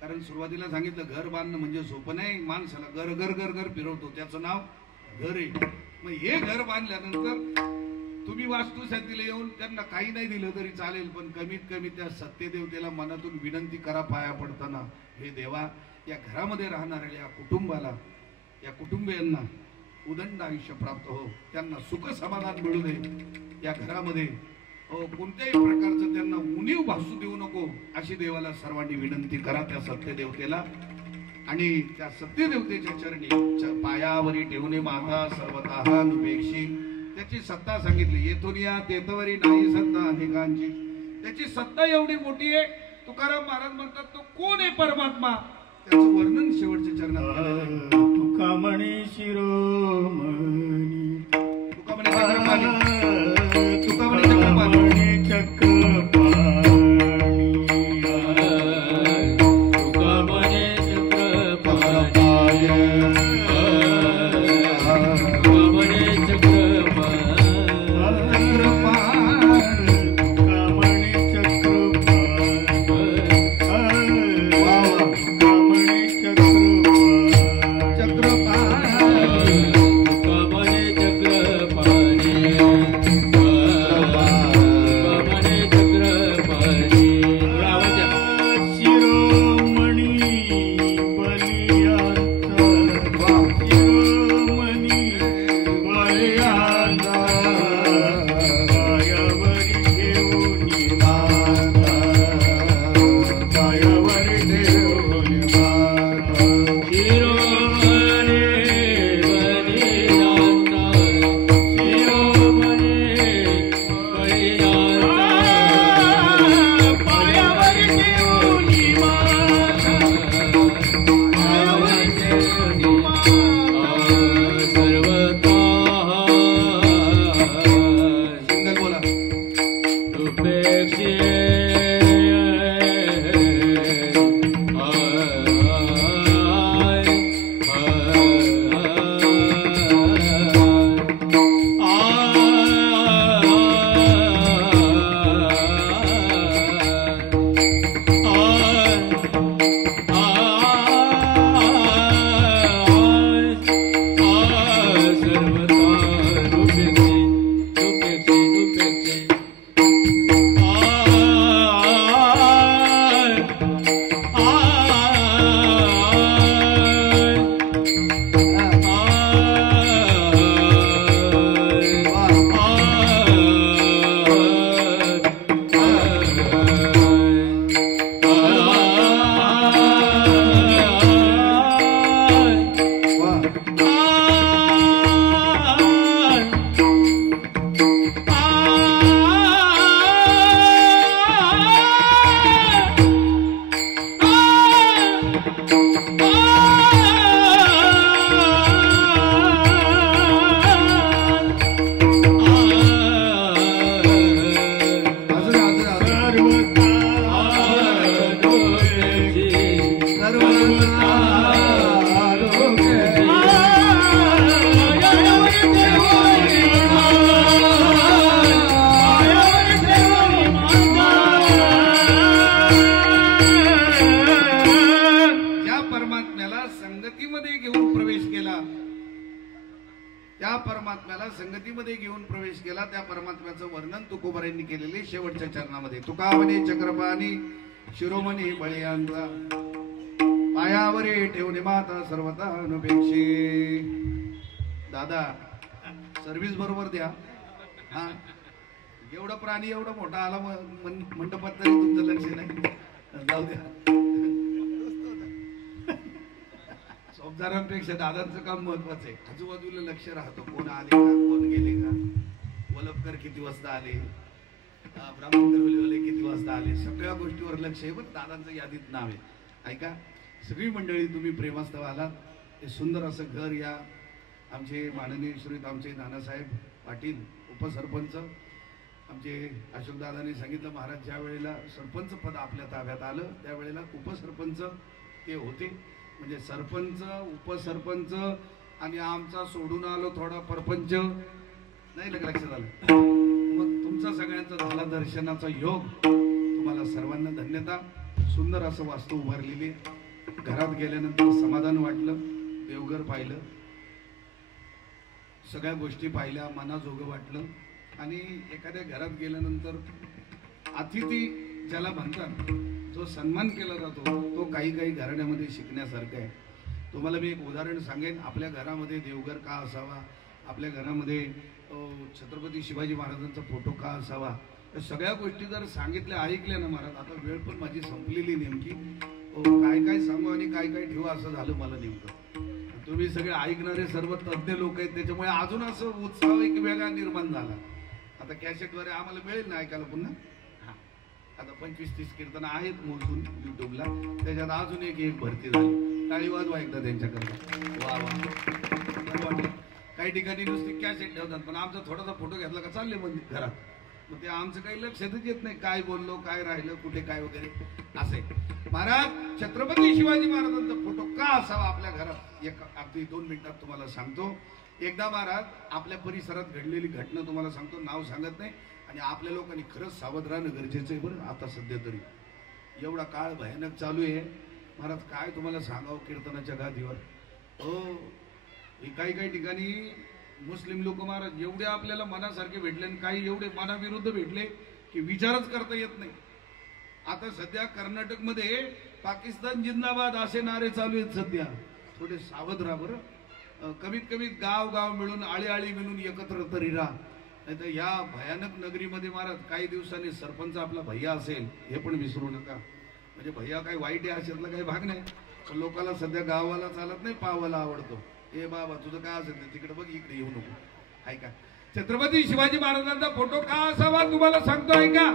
कारण सुरुवातीला सांगितलं घर बांधणं म्हणजे सोपं नाही. माणसाला घर घर घर घर फिरवतो, त्याचं नाव घर आहे. मग हे घर बांधल्यानंतर तुम्ही वास्तुशांतीला येऊन त्यांना काही नाही दिलं तरी चालेल, पण कमीत कमी त्या सत्यदेवतेला मनातून विनंती करा पाया पडताना, हे देवा या घरामध्ये राहणाऱ्या या कुटुंबाला, या कुटुंबियांना उदंड आयुष्य प्राप्त हो, त्यांना सुख समाधान मिळू दे. या घरामध्ये कोणत्याही प्रकारचं त्यांना उणीव भासू देऊ नको अशी देवाला सर्वांनी विनंती करा त्या सत्यदेवतेला. आणि त्या सत्यदेवतेच्या चरणी पायावरी ठेवणे माता सर्वतः नुपेक्षी. त्याची सत्ता सांगितली, येथून या तेथवरी नाही सत्ता अनेकांची. त्याची सत्ता एवढी मोठी आहे. तुकाराम महाराज म्हणतात तो कोण आहे परमात्मा, त्याचं वर्णन शेवटच्या चरणात केलेलं आहे. तुका म्हणे शिरोमणी, तुका म्हणे चक्रपाणी, तुका म्हणे चक्रपाणी, चक्रपाणी, तुका म्हणे चक्रपाणी, परमात्म्याला संगतीमध्ये घेऊन प्रवेश केला त्या परमात्म्याचं वर्णन तुकोबारांनी केलेले शेवटच्या चरणामध्ये. तुका म्हणे चक्रपाणी शिरोमणी बळीयांचा पायावरी ठेवणे माता सर्वता अनुपेक्षे. दादा सर्व्हिस बरोबर द्या. हा एवढा प्राणी एवढा मोठा आला मंडपात तरी तुमचं लक्ष नाही. जाऊ द्या. सोबदारांपेक्षा दादांचं काम महत्वाचं आहे. आजूबाजूला लक्ष राहतो. कोण आले का, कोण गेले का, वलपकर किती वाजता आले, ब्राह्मण दरवलीवाले किती वाजता आले, सगळ्या गोष्टीवर लक्ष आहे. पण दादांचं यादीत नाव आहे. ऐका सगळी मंडळी तुम्ही प्रेमास्तव आलात. हे सुंदर असं घर या आमचे माननीय श्रीत आमचे नानासाहेब पाटील उपसरपंच आमचे अशोकदादांनी सांगितलं महाराज ज्या वेळेला सरपंच पद आपल्या ताब्यात आलं त्यावेळेला उपसरपंच ते होते. म्हणजे सरपंच उपसरपंच आणि आमचा सोडून आलो थोडा परपंच नाही लक्षात आलं. मग तुमचा सगळ्यांचा झाला दर्शनाचा योग. तुम्हाला सर्वांना धन्यता. सुंदर असं वास्तू उभारलेली. घरात गेल्यानंतर समाधान वाटलं. देवघर पाहिलं, सगळ्या गोष्टी पाहिल्या, मनाजोगं वाटलं. आणि एखाद्या घरात गेल्यानंतर अतिथी ज्याला म्हणतात जो सन्मान केला जातो तो काही काही घराण्यामध्ये शिकण्यासारखं आहे. तुम्हाला मी एक उदाहरण सांगेन. आपल्या घरामध्ये देवघर का असावा, आपल्या घरामध्ये छत्रपती शिवाजी महाराजांचा फोटो का असावा, या सगळ्या गोष्टी जर सांगितल्या ऐकल्या ना महाराज. आता वेळ पण माझी संपलेली नेमकी. काय काय सांगू आणि काय काय ठेवू असं झालं मला नेमकं. तुम्ही सगळे ऐकणारे सर्व तज्ज्ञ लोक आहेत त्याच्यामुळे अजून असं उत्साह एक वेगळा निर्माण झाला. आता कॅसेटद्वारे आम्हाला मिळेल ना ऐकायला पुन्हा. आता 25-30 कीर्तन आहेत मोजून युट्यूबला. त्याच्यात अजून एक भरती झाली. टाळी वाजवा एकदा त्यांच्याकडे. वा वा. काही ठिकाणी नुसती कॅसेट ठेवतात पण आमचा थोडासा फोटो घेतला का चालले म्हणजे घरात. मग ते आमचं काही लक्षातच येत नाही काय बोललो काय राहिलं कुठे काय वगैरे असे. महाराज छत्रपती शिवाजी महाराजांचा फोटो का असावा आपल्या घरात एक अगदी 2 मिनिटात तुम्हाला सांगतो. एकदा महाराज आपल्या परिसरात घडलेली घटना तुम्हाला सांगतो. नाव सांगत नाही. आणि आपल्या लोकांनी खरंच सावध राहणं गरजेचं आहे बरं. आता सध्या तरी एवढा काळ भयानक चालू आहे महाराज. काय तुम्हाला सांगावं कीर्तनाच्या गादीवर. हो काही काही ठिकाणी मुस्लिम लोक महाराज एवढे आपल्याला मनासारखे भेटले आणि काही एवढे मनाविरुद्ध भेटले की विचारच करता येत नाही. आता सध्या कर्नाटकमध्ये पाकिस्तान जिंदाबाद असे नारे चालू आहेत सध्या. थोडे सावध राहा बरं. कमीत कमी गाव गाव मिळून आळी मिळून एकत्र तरी राहा. नाही तर या भयानक नगरीमध्ये महाराज काही दिवसांनी सरपंच आपला भैया असेल हे पण विसरू नका. म्हणजे भैया काही वाईट आहे अशातला काही भाग नाही. पण लोकांना सध्या गावाला चालत नाही पावाला आवडतो. ए बाबा तुझं काय असेल ते तिकडे बघ इकडे येऊ नको. ऐका छत्रपती शिवाजी महाराजांचा फोटो का असावा तुम्हाला सांगतो. ऐका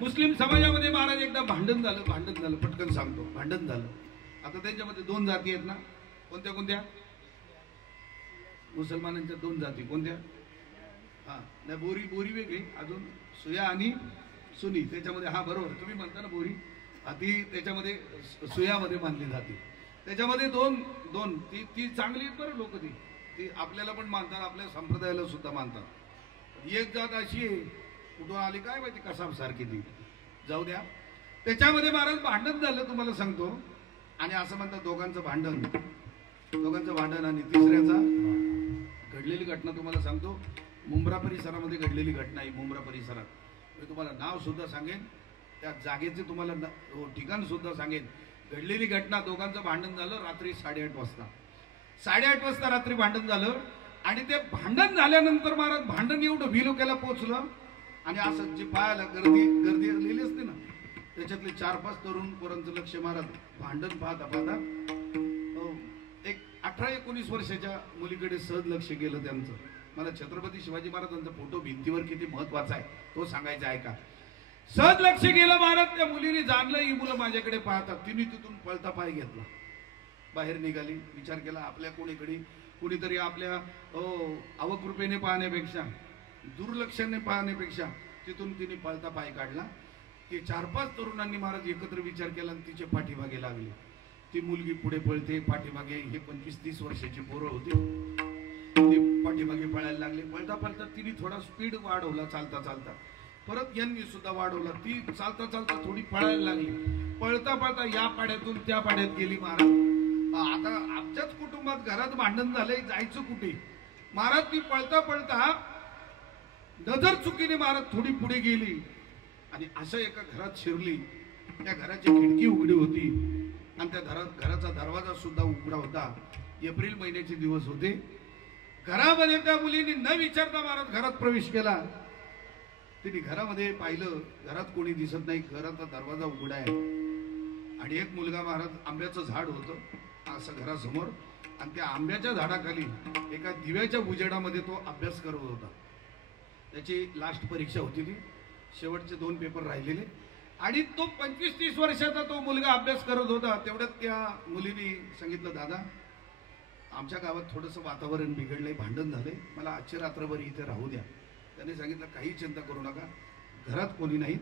मुस्लिम समाजामध्ये महाराज एकदा भांडण झालं पटकन सांगतो. भांडण झालं. आता त्यांच्यामध्ये 2 जाती आहेत ना. कोणत्या कोणत्या मुसलमानांच्या 2 जाती कोणत्या. हा नाही बोरी वेगळी अजून सुया आणि सुनी त्याच्यामध्ये. हा बरोबर तुम्ही म्हणता ना बोरी. ती त्याच्यामध्ये सुयामध्ये मानली जाते. त्याच्यामध्ये दोन ती चांगली आहेत बरं लोक. ती आपल्याला पण मानतात आपल्या संप्रदायाला सुद्धा मानतात. एक जात अशी आहे कुठून आली काय माहिती कसा सारखी ती. जाऊ द्या. त्याच्यामध्ये महाराज भांडण झालं तुम्हाला सांगतो. आणि असं म्हणतात दोघांचं भांडण आणि तिसऱ्याचा घडलेली घटना तुम्हाला सांगतो. मुंब्रा परिसरामध्ये घडलेली घटना आहे. मुंब्रा परिसरात मी तुम्हाला नाव सुद्धा सांगेन. त्या जागेचे तुम्हाला ठिकाण सुद्धा सांगेन. घडलेली घटना दोघांचं भांडण झालं रात्री 8:30 वाजता. 8:30 वाजता रात्री भांडण झालं. आणि ते भांडण झाल्यानंतर महाराज भांडण एवढं विलोक्याला पोहोचलं. आणि असं जे पाहायला गर्दी लिहिली असते ना त्याच्यातले 4-5 तरुण पोरांचं लक्ष महाराज भांडण पाहता एक 18-19 वर्षाच्या मुलीकडे सहज लक्ष गेलं त्यांचं. मला छत्रपती शिवाजी महाराजांचा फोटो भिंतीवर किती महत्वाचा आहे तो सांगायचा आहे का. सहज लक्ष गेलं महाराज. त्या मुलीने जाणलं ही मुलं माझ्याकडे पाहतात. तिने तिथून पळता पाय घेतला. बाहेर निघाली. विचार केला आपल्या कुणीतरी आपल्या अवकृपेने पाहण्यापेक्षा दुर्लक्षाने पाहण्यापेक्षा तिथून तिने पळता पाय काढला. ते 4-5 तरुणांनी महाराज एकत्र विचार केला आणि तिचे पाठीमागे लागले. ती मुलगी पुढे पळते पाठीमागे. हे 25-30 वर्षाची पोरं होती. ते पाठीमागे पळायला लागले. पळता तिने थोडा स्पीड वाढवला. चालता परत यांनी सुद्धा वाढवला. ती चालता थोडी पळायला लागली. पळता या पाड्यातून त्या पाड्यात गेली महाराज. आता आमच्याच कुटुंबात घरात भांडण झालंय जायचं कुठे. महाराज ती पळता पळता नजर चुकीने महाराज थोडी पुढे गेली आणि असं एका घरात शिरली. त्या घराची खिडकी उघडी होती आणि त्या घराचा दरवाजा सुद्धा उघडा होता. एप्रिल महिन्याचे दिवस होते. घरामध्ये त्या मुलीने न विचारता महाराज घरात प्रवेश केला. तिने घरामध्ये पाहिलं, घरात कोणी दिसत नाही, घराचा दरवाजा उघडा आहे आणि एक मुलगा महाराज आंब्याचं झाड होतं असं घरासमोर आणि त्या आंब्याच्या झाडाखाली एका दिव्याच्या उजेडामध्ये तो अभ्यास करत होता. त्याची लास्ट परीक्षा होती ती, शेवटचे 2 पेपर राहिलेले आणि तो 25-30 वर्षाचा तो मुलगा अभ्यास करत होता. तेवढ्यात त्या मुलीने सांगितलं, दादा आमच्या गावात थोडंसं वातावरण बिघडलंय, भांडण झालंय, मला आजची रात्रभर इथे राहू द्या. त्याने सांगितलं काही चिंता करू नका, घरात कोणी नाही,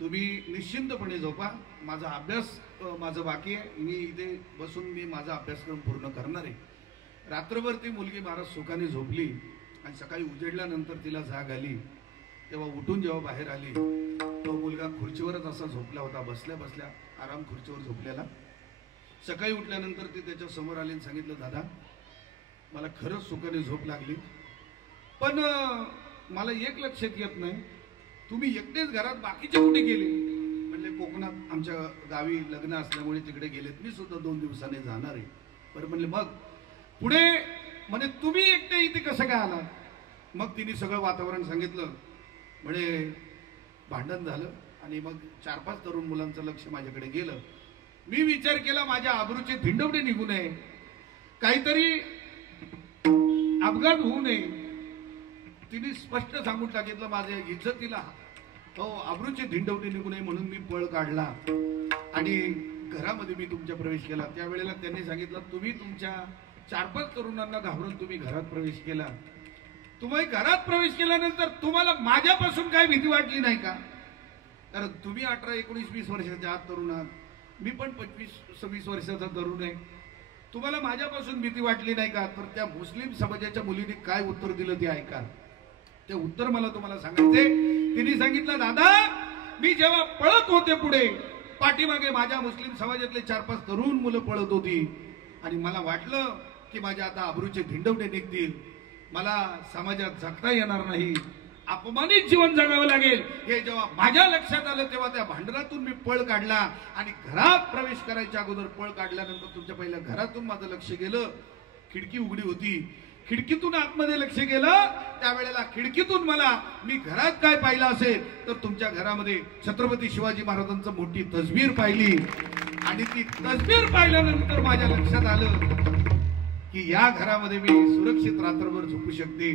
तुम्ही निश्चिंतपणे झोपा, माझा अभ्यास माझं बाकी आहे, मी इथे बसून मी माझा अभ्यासक्रम पूर्ण करणार आहे. रात्रभर ती मुलगी महाराज सुखाने झोपली आणि सकाळी उजेडल्यानंतर तिला जाग आली. तेव्हा उठून जेव्हा बाहेर आली तो मुलगा खुर्चीवरच असा झोपला होता, बसल्या बसल्या आराम खुर्चीवर झोपलेला. सकाळी उठल्यानंतर ती त्याच्या समोर आली आणि सांगितलं, दादा मला खरंच सुखाने झोप लागली, पण मला एक लक्षात येत नाही, तुम्ही एकटेच घरात, बाकीचे कुठे गेले? म्हणले कोकणात आमच्या गावी लग्न असल्यामुळे तिकडे गेलेत, मी सुद्धा 2 दिवसांनी जाणार आहे. बरं म्हणले मग पुढे? म्हणे तुम्ही एकटे इथे कसं काय आला? मग तिने सगळं वातावरण सांगितलं. म्हणे भांडण झालं आणि मग 4-5 तरुण मुलांचं लक्ष माझ्याकडे गेलं. मी विचार केला माझ्या आबरूचे धिंडवडे निघू नये, काहीतरी अपघात होऊ नये. तिने स्पष्ट सांगून टाकितलं माझ्या इज्जतीला आबरूचे धिंडवडे निघू नये म्हणून मी पळ काढला आणि घरामध्ये मी तुमच्या प्रवेश केला. त्यावेळेला त्यांनी सांगितलं, तुम्ही तुमच्या 4-5 तरुणांना घाबरून तुम्ही घरात प्रवेश केला. तुम्ही घरात प्रवेश केल्यानंतर तुम्हाला माझ्यापासून काय भीती वाटली नाही का? कारण तुम्ही 18, 19, 20 वर्षाच्या आत तरुण आहात, मी पण 25-26 वर्षाचा तरुण आहे. तुम्हाला माझ्यापासून भीती वाटली नाही का? तर त्या मुस्लिम समाजाच्या मुलीने काय उत्तर दिलं ते ऐका. ते उत्तर मला तुम्हाला सांगायचे. तिने सांगितलं, दादा मी जेव्हा पळत होते पुढे, पाठीमागे माझ्या मुस्लिम समाजातले 4-5 तरुण मुलं पळत होती आणि मला वाटलं की माझ्या आता आबरूचे धिंडवडे निघतील, मला समाजात जगता येणार नाही, अपमानित जीवन जगावं लागेल. हे जेव्हा माझ्या लक्षात आलं तेव्हा त्या भांडणातून मी पळ काढला आणि घरात प्रवेश करायच्या अगोदर पळ काढल्यानंतर तुमच्या पहिल्या घरातून माझं लक्ष गेलं. खिडकी उघडी होती, खिडकीतून आतमध्ये लक्ष गेलं. त्यावेळेला खिडकीतून मी घरात काय पाहिलं असेल तर तुमच्या घरामध्ये छत्रपती शिवाजी महाराजांचं मोठी तस्वीर पाहिली आणि ती तस्वीर पाहिल्यानंतर माझ्या लक्षात आलं की या घरामध्ये मी सुरक्षित रात्रभर झोपू शकते.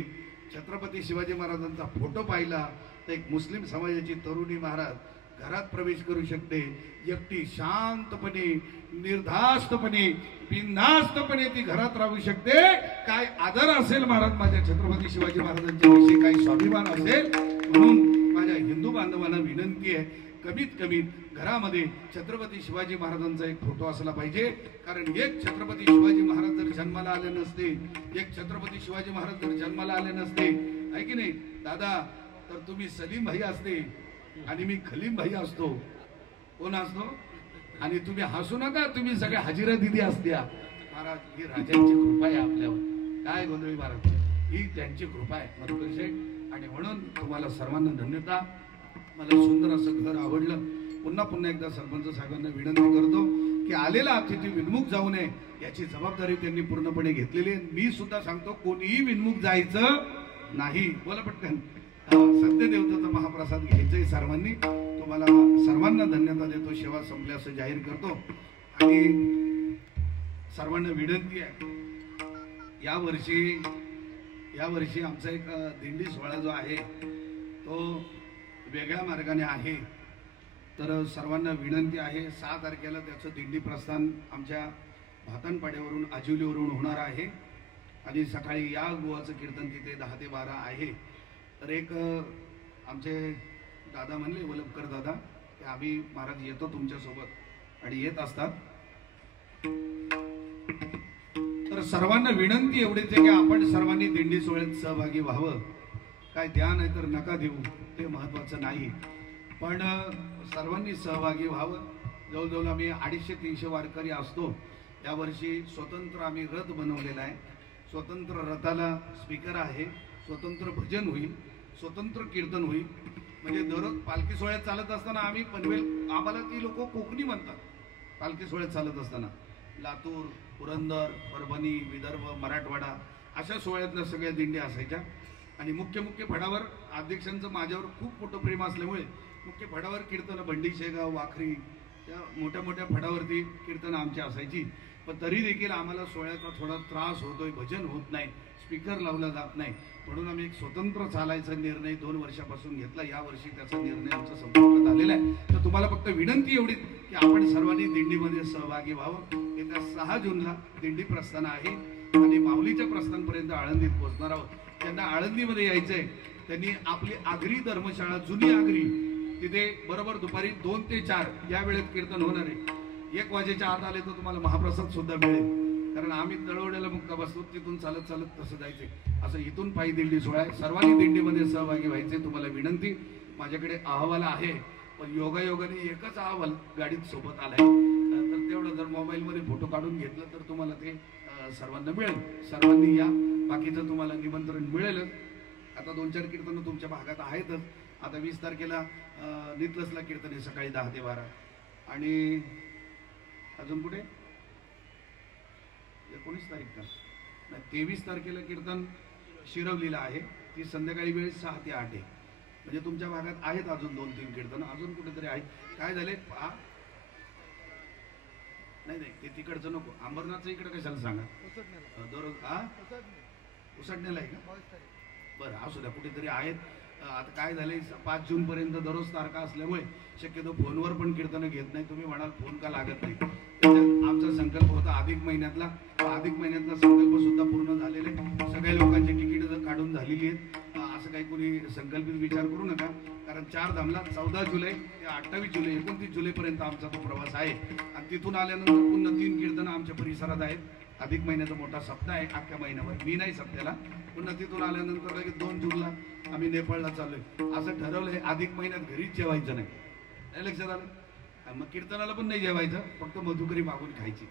छत्रपती शिवाजी महाराजांचा फोटो पाहिला तर एक मुस्लिम समाजाची तरुणी महाराज घरात प्रवेश करू शकते, एकटी शांतपणे, निर्धास्तपणे, बिनधास्तपणे ती घरात राहू शकते. काय आदर असेल महाराज माझ्या छत्रपती शिवाजी महाराजांच्या विषयी, काही स्वाभिमान असेल. म्हणून माझ्या हिंदू बांधवांना विनंती आहे, कमीत कमी घरामध्ये छत्रपती शिवाजी महाराजांचा एक फोटो असला पाहिजे. कारण एक छत्रपती शिवाजी महाराज जर जन्माला आले नसते, एक छत्रपती शिवाजी महाराज जर जन्माला आले नसते, आहे की नाही दादा, तर तुम्ही सलीम भाई असते आणि मी खलीम भाई असतो. कोण असतो? आणि तुम्ही हसू नका, तुम्ही सगळ्या हजिरा दिदी असत्या. महाराज ही राजांची कृपा आहे आपल्यावर. काय गोंधळी महाराज, ही त्यांची कृपा आहे मधुकर शेठ. आणि म्हणून तुम्हाला सर्वांना धन्यता. मला सुंदर असं घर आवडलं. पुन्हा एकदा सरपंच साहेबांना विनंती करतो की आलेला अतिथी विनमुख जाऊ नये याची जबाबदारी त्यांनी पूर्णपणे घेतलेली आहे. मी सुद्धा सांगतो कोणीही विनमुख जायचं नाही. बोला पटकन. सत्य देवताचा महाप्रसाद घ्यायचंय सर्वांनी. तुम्हाला सर्वांना धन्यता देतो. सेवा संपल्या असं जाहीर करतो आणि सर्वांना विनंती आहे, यावर्षी आमचा एक दिंडी सोहळा जो आहे तो वेगळ्या मार्गाने आहे. तर सर्वांना विनंती आहे, 6 तारखेला त्याचं दिंडी प्रस्थान आमच्या भातनपाड्यावरून आजिवलीवरून होणार आहे आणि सकाळी या गुहाचं कीर्तन तिथे 10 ते 12 आहे. तर एक आमचे दादा म्हणले, वलपकर दादा, की आम्ही महाराज येतो तुमच्यासोबत आणि येत असतात. तर सर्वांना विनंती एवढीच आहे की आपण सर्वांनी दिंडी सोहळ्यात सहभागी व्हावं. काय द्या नाही तर नका देऊ, ते महत्वाचं नाही, पण सर्वांनी सहभागी व्हावं. जवळजवळ आम्ही 250-300 वारकरी असतो. यावर्षी स्वतंत्र आम्ही रथ बनवलेला आहे. स्वतंत्र रथाला स्पीकर आहे, स्वतंत्र भजन होईल, स्वतंत्र कीर्तन होईल. म्हणजे दररोज पालखी सोहळ्यात चालत असताना आम्ही पनवेल, आम्हाला ती लोक कोकणी म्हणतात. पालखी सोहळ्यात चालत असताना लातूर, पुरंदर, परभणी, विदर्भ, मराठवाडा अशा सोहळ्यातल्या सगळ्या दिंडी असायच्या. आणि मुख्य फडावर अध्यक्षांचं माझ्यावर खूप मोठं प्रेम असल्यामुळे मुख्य फडावर कीर्तनं बंडी शेगाव, वाखरी त्या मोठ्या फडावरती कीर्तनं आमची असायची. पण तरी देखील आम्हाला सोहळ्याचा थोडा त्रास होतोय, भजन होत नाही, स्पीकर लावला जात नाही. म्हणून आम्ही एक स्वतंत्र चालायचा निर्णय 2 वर्षापासून घेतला. यावर्षी त्याचा निर्णय आमचा संपूर्ण झालेला आहे. तर तुम्हाला फक्त विनंती एवढी की आपण सर्वांनी दिंडीमध्ये सहभागी व्हावं. येत्या 6 जूनला दिंडी प्रस्थान आहे आणि माऊलीच्या प्रस्थानपर्यंत आळंदीत पोहोचणार आहोत. ज्यांना आळंदीमध्ये यायचंय त्यांनी आपली आगरी धर्मशाळा, जुनी आगरी, तिथे बरोबर दुपारी 2 ते 4 या वेळेत कीर्तन होणार आहे. 1 वाजेच्या आत आले तर तुम्हाला महाप्रसाद सुद्धा मिळेल. कारण आम्ही तळवड्याला मुक्का बसतो, तिथून चालत तसं जायचंय. असं इथून पायी दिंडी सोहळा आहे. सर्वांनी दिंडीमध्ये सहभागी व्हायचे. तुम्हाला विनंती, माझ्याकडे अहवाल आहे पण योगायोगाने एकच अहवाल गाडीत सोबत आलाय. तर तेवढं जर मोबाईलमध्ये फोटो काढून घेतलं तर तुम्हाला ते सर्वांना मिळेल. सर्वांनी या, बाकीचं तुम्हाला निमंत्रण मिळेलच. आता 2-4 कीर्तनं तुमच्या भागात आहेतच. आता 20 तारखेला नितलसला कीर्तन आहे सकाळी 10 ते 12. आणि अजून कुठे 19 तारीख का नाही, 23 तारखेला कीर्तन शिरवलीला आहे. ती संध्याकाळी वेळ 6 ते 8 आहे. म्हणजे तुमच्या भागात आहेत अजून 2-3 कीर्तन, अजून कुठेतरी आहेत. काय झाले नाही ते तिकडचं नको. अंबरनाथचं इकडे कशाला सांगा. दररोज उसडण्याला आहे का? बरं असू द्या, कुठेतरी आहेत. आता काय झालंय, 5 जून पर्यंत दररोज तारखा असल्यामुळे शक्यतो फोनवर पण कीर्तनं घेत नाही. तुम्ही म्हणाल फोन का लागत नाही. त्याच्यात आमचा संकल्प होता अधिक महिन्यातला संकल्प सुद्धा पूर्ण झालेले. सगळ्या लोकांची तिकीट काढून झालेली आहेत. असं काही कोणी संकल्पित विचार करू नका. कारण 4 धामला 14 जुलै ते 28 जुलै 29 जुलैपर्यंत आमचा तो प्रवास आहे. आणि तिथून आल्यानंतर पुन्हा 3 कीर्तनं आमच्या परिसरात आहेत. अधिक महिन्याचा मोठा सप्ताह आहे अख्ख्या महिन्यावर. मी नाही सप्त्याला. पुन्हा तिथून आल्यानंतर लगेच 2 जूनला आम्ही नेपाळला चाललोय. असं ठरवलंय अधिक महिन्यात घरीच जेवायचं नाही. लक्षात आलं? मग कीर्तनाला पण नाही जेवायचं, फक्त मधुकरी मागून खायची.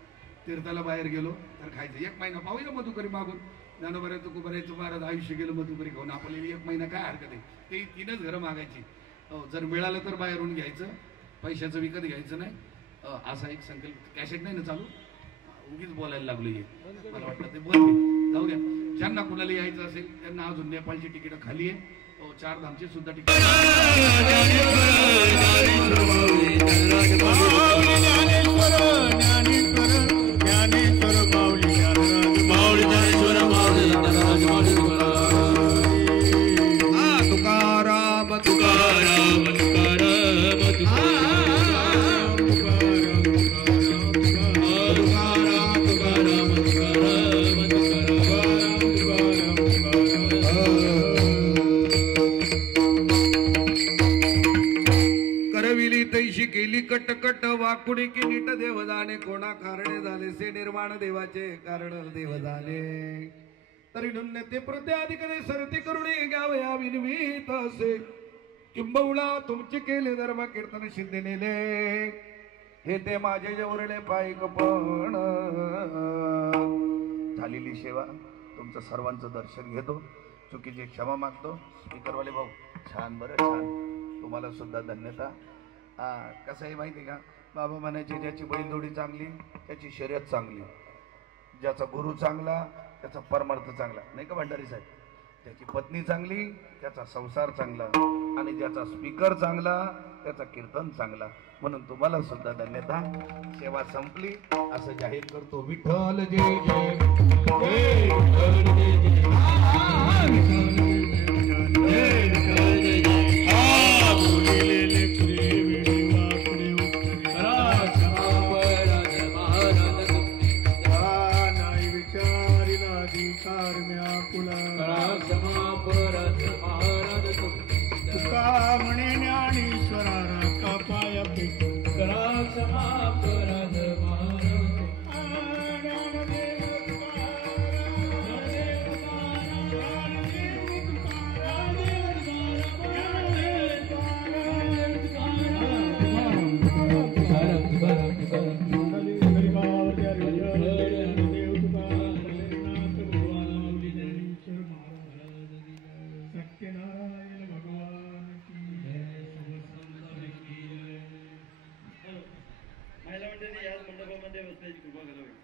तीर्थाला बाहेर गेलो तर खायचं. 1 महिना पाहूया मधुकरी मागून. ज्ञानोबा तुकोबारायचं महाराज आयुष्य गेलं मधुकरी खाऊन, आपल्याला 1 महिना काय हरकत आहे. ते 3च घरं मागायची. जर मिळालं तर बाहेरून घ्यायचं, पैशाचं विकत घ्यायचं नाही. असा एक संकल्प. कॅसेट नाही ना चालू, उगीच बोलायला लागलो. मला वाटतं ते बंद जाऊ द्या. ज्यांना कुणाला यायचं असेल त्यांना अजून नेपाळची तिकीट खाली आहे. 4 धामची सुद्धा तिकीट. तुकाराम तुकाराम तैशी केली कटकट वाकुडी की नीट देव जाणे. कोणा कारणे झाले से निर्माण देवाचे कारण देव झाले. तरी नुन्य ते प्रत्याधिक सरती करुणे गावे विनवीत असे. किंबहुना तुमचे केले धर्म कीर्तन सिद्धी नेले. हे ते माझे जेवरले पायक पण झालेली सेवा. तुमचं सर्वांचं दर्शन घेतो. चुकीची क्षमा मागतो. स्पीकरवाले भाऊ छान, बरं छान. तुम्हाला सुद्धा धन्यता. कसं आहे माहिती का, बाबा म्हणायचे ज्याची बैलजोडी चांगली त्याची शर्यत चांगली, ज्याचा गुरु चांगला त्याचा परमार्थ चांगला, नाही का भंडारी साहेब. त्याची पत्नी चांगली त्याचा संसार चांगला, आणि ज्याचा स्पीकर चांगला त्याचा कीर्तन चांगला. म्हणून तुम्हाला सुद्धा धन्यता. सेवा संपली असं जाहीर करतो. विठ्ठल जय जय, म्हणे ज्ञानेश्वरा का पाया करा समापराध त्यांनी याच मंडपामध्ये बसण्याची कृपा करावी.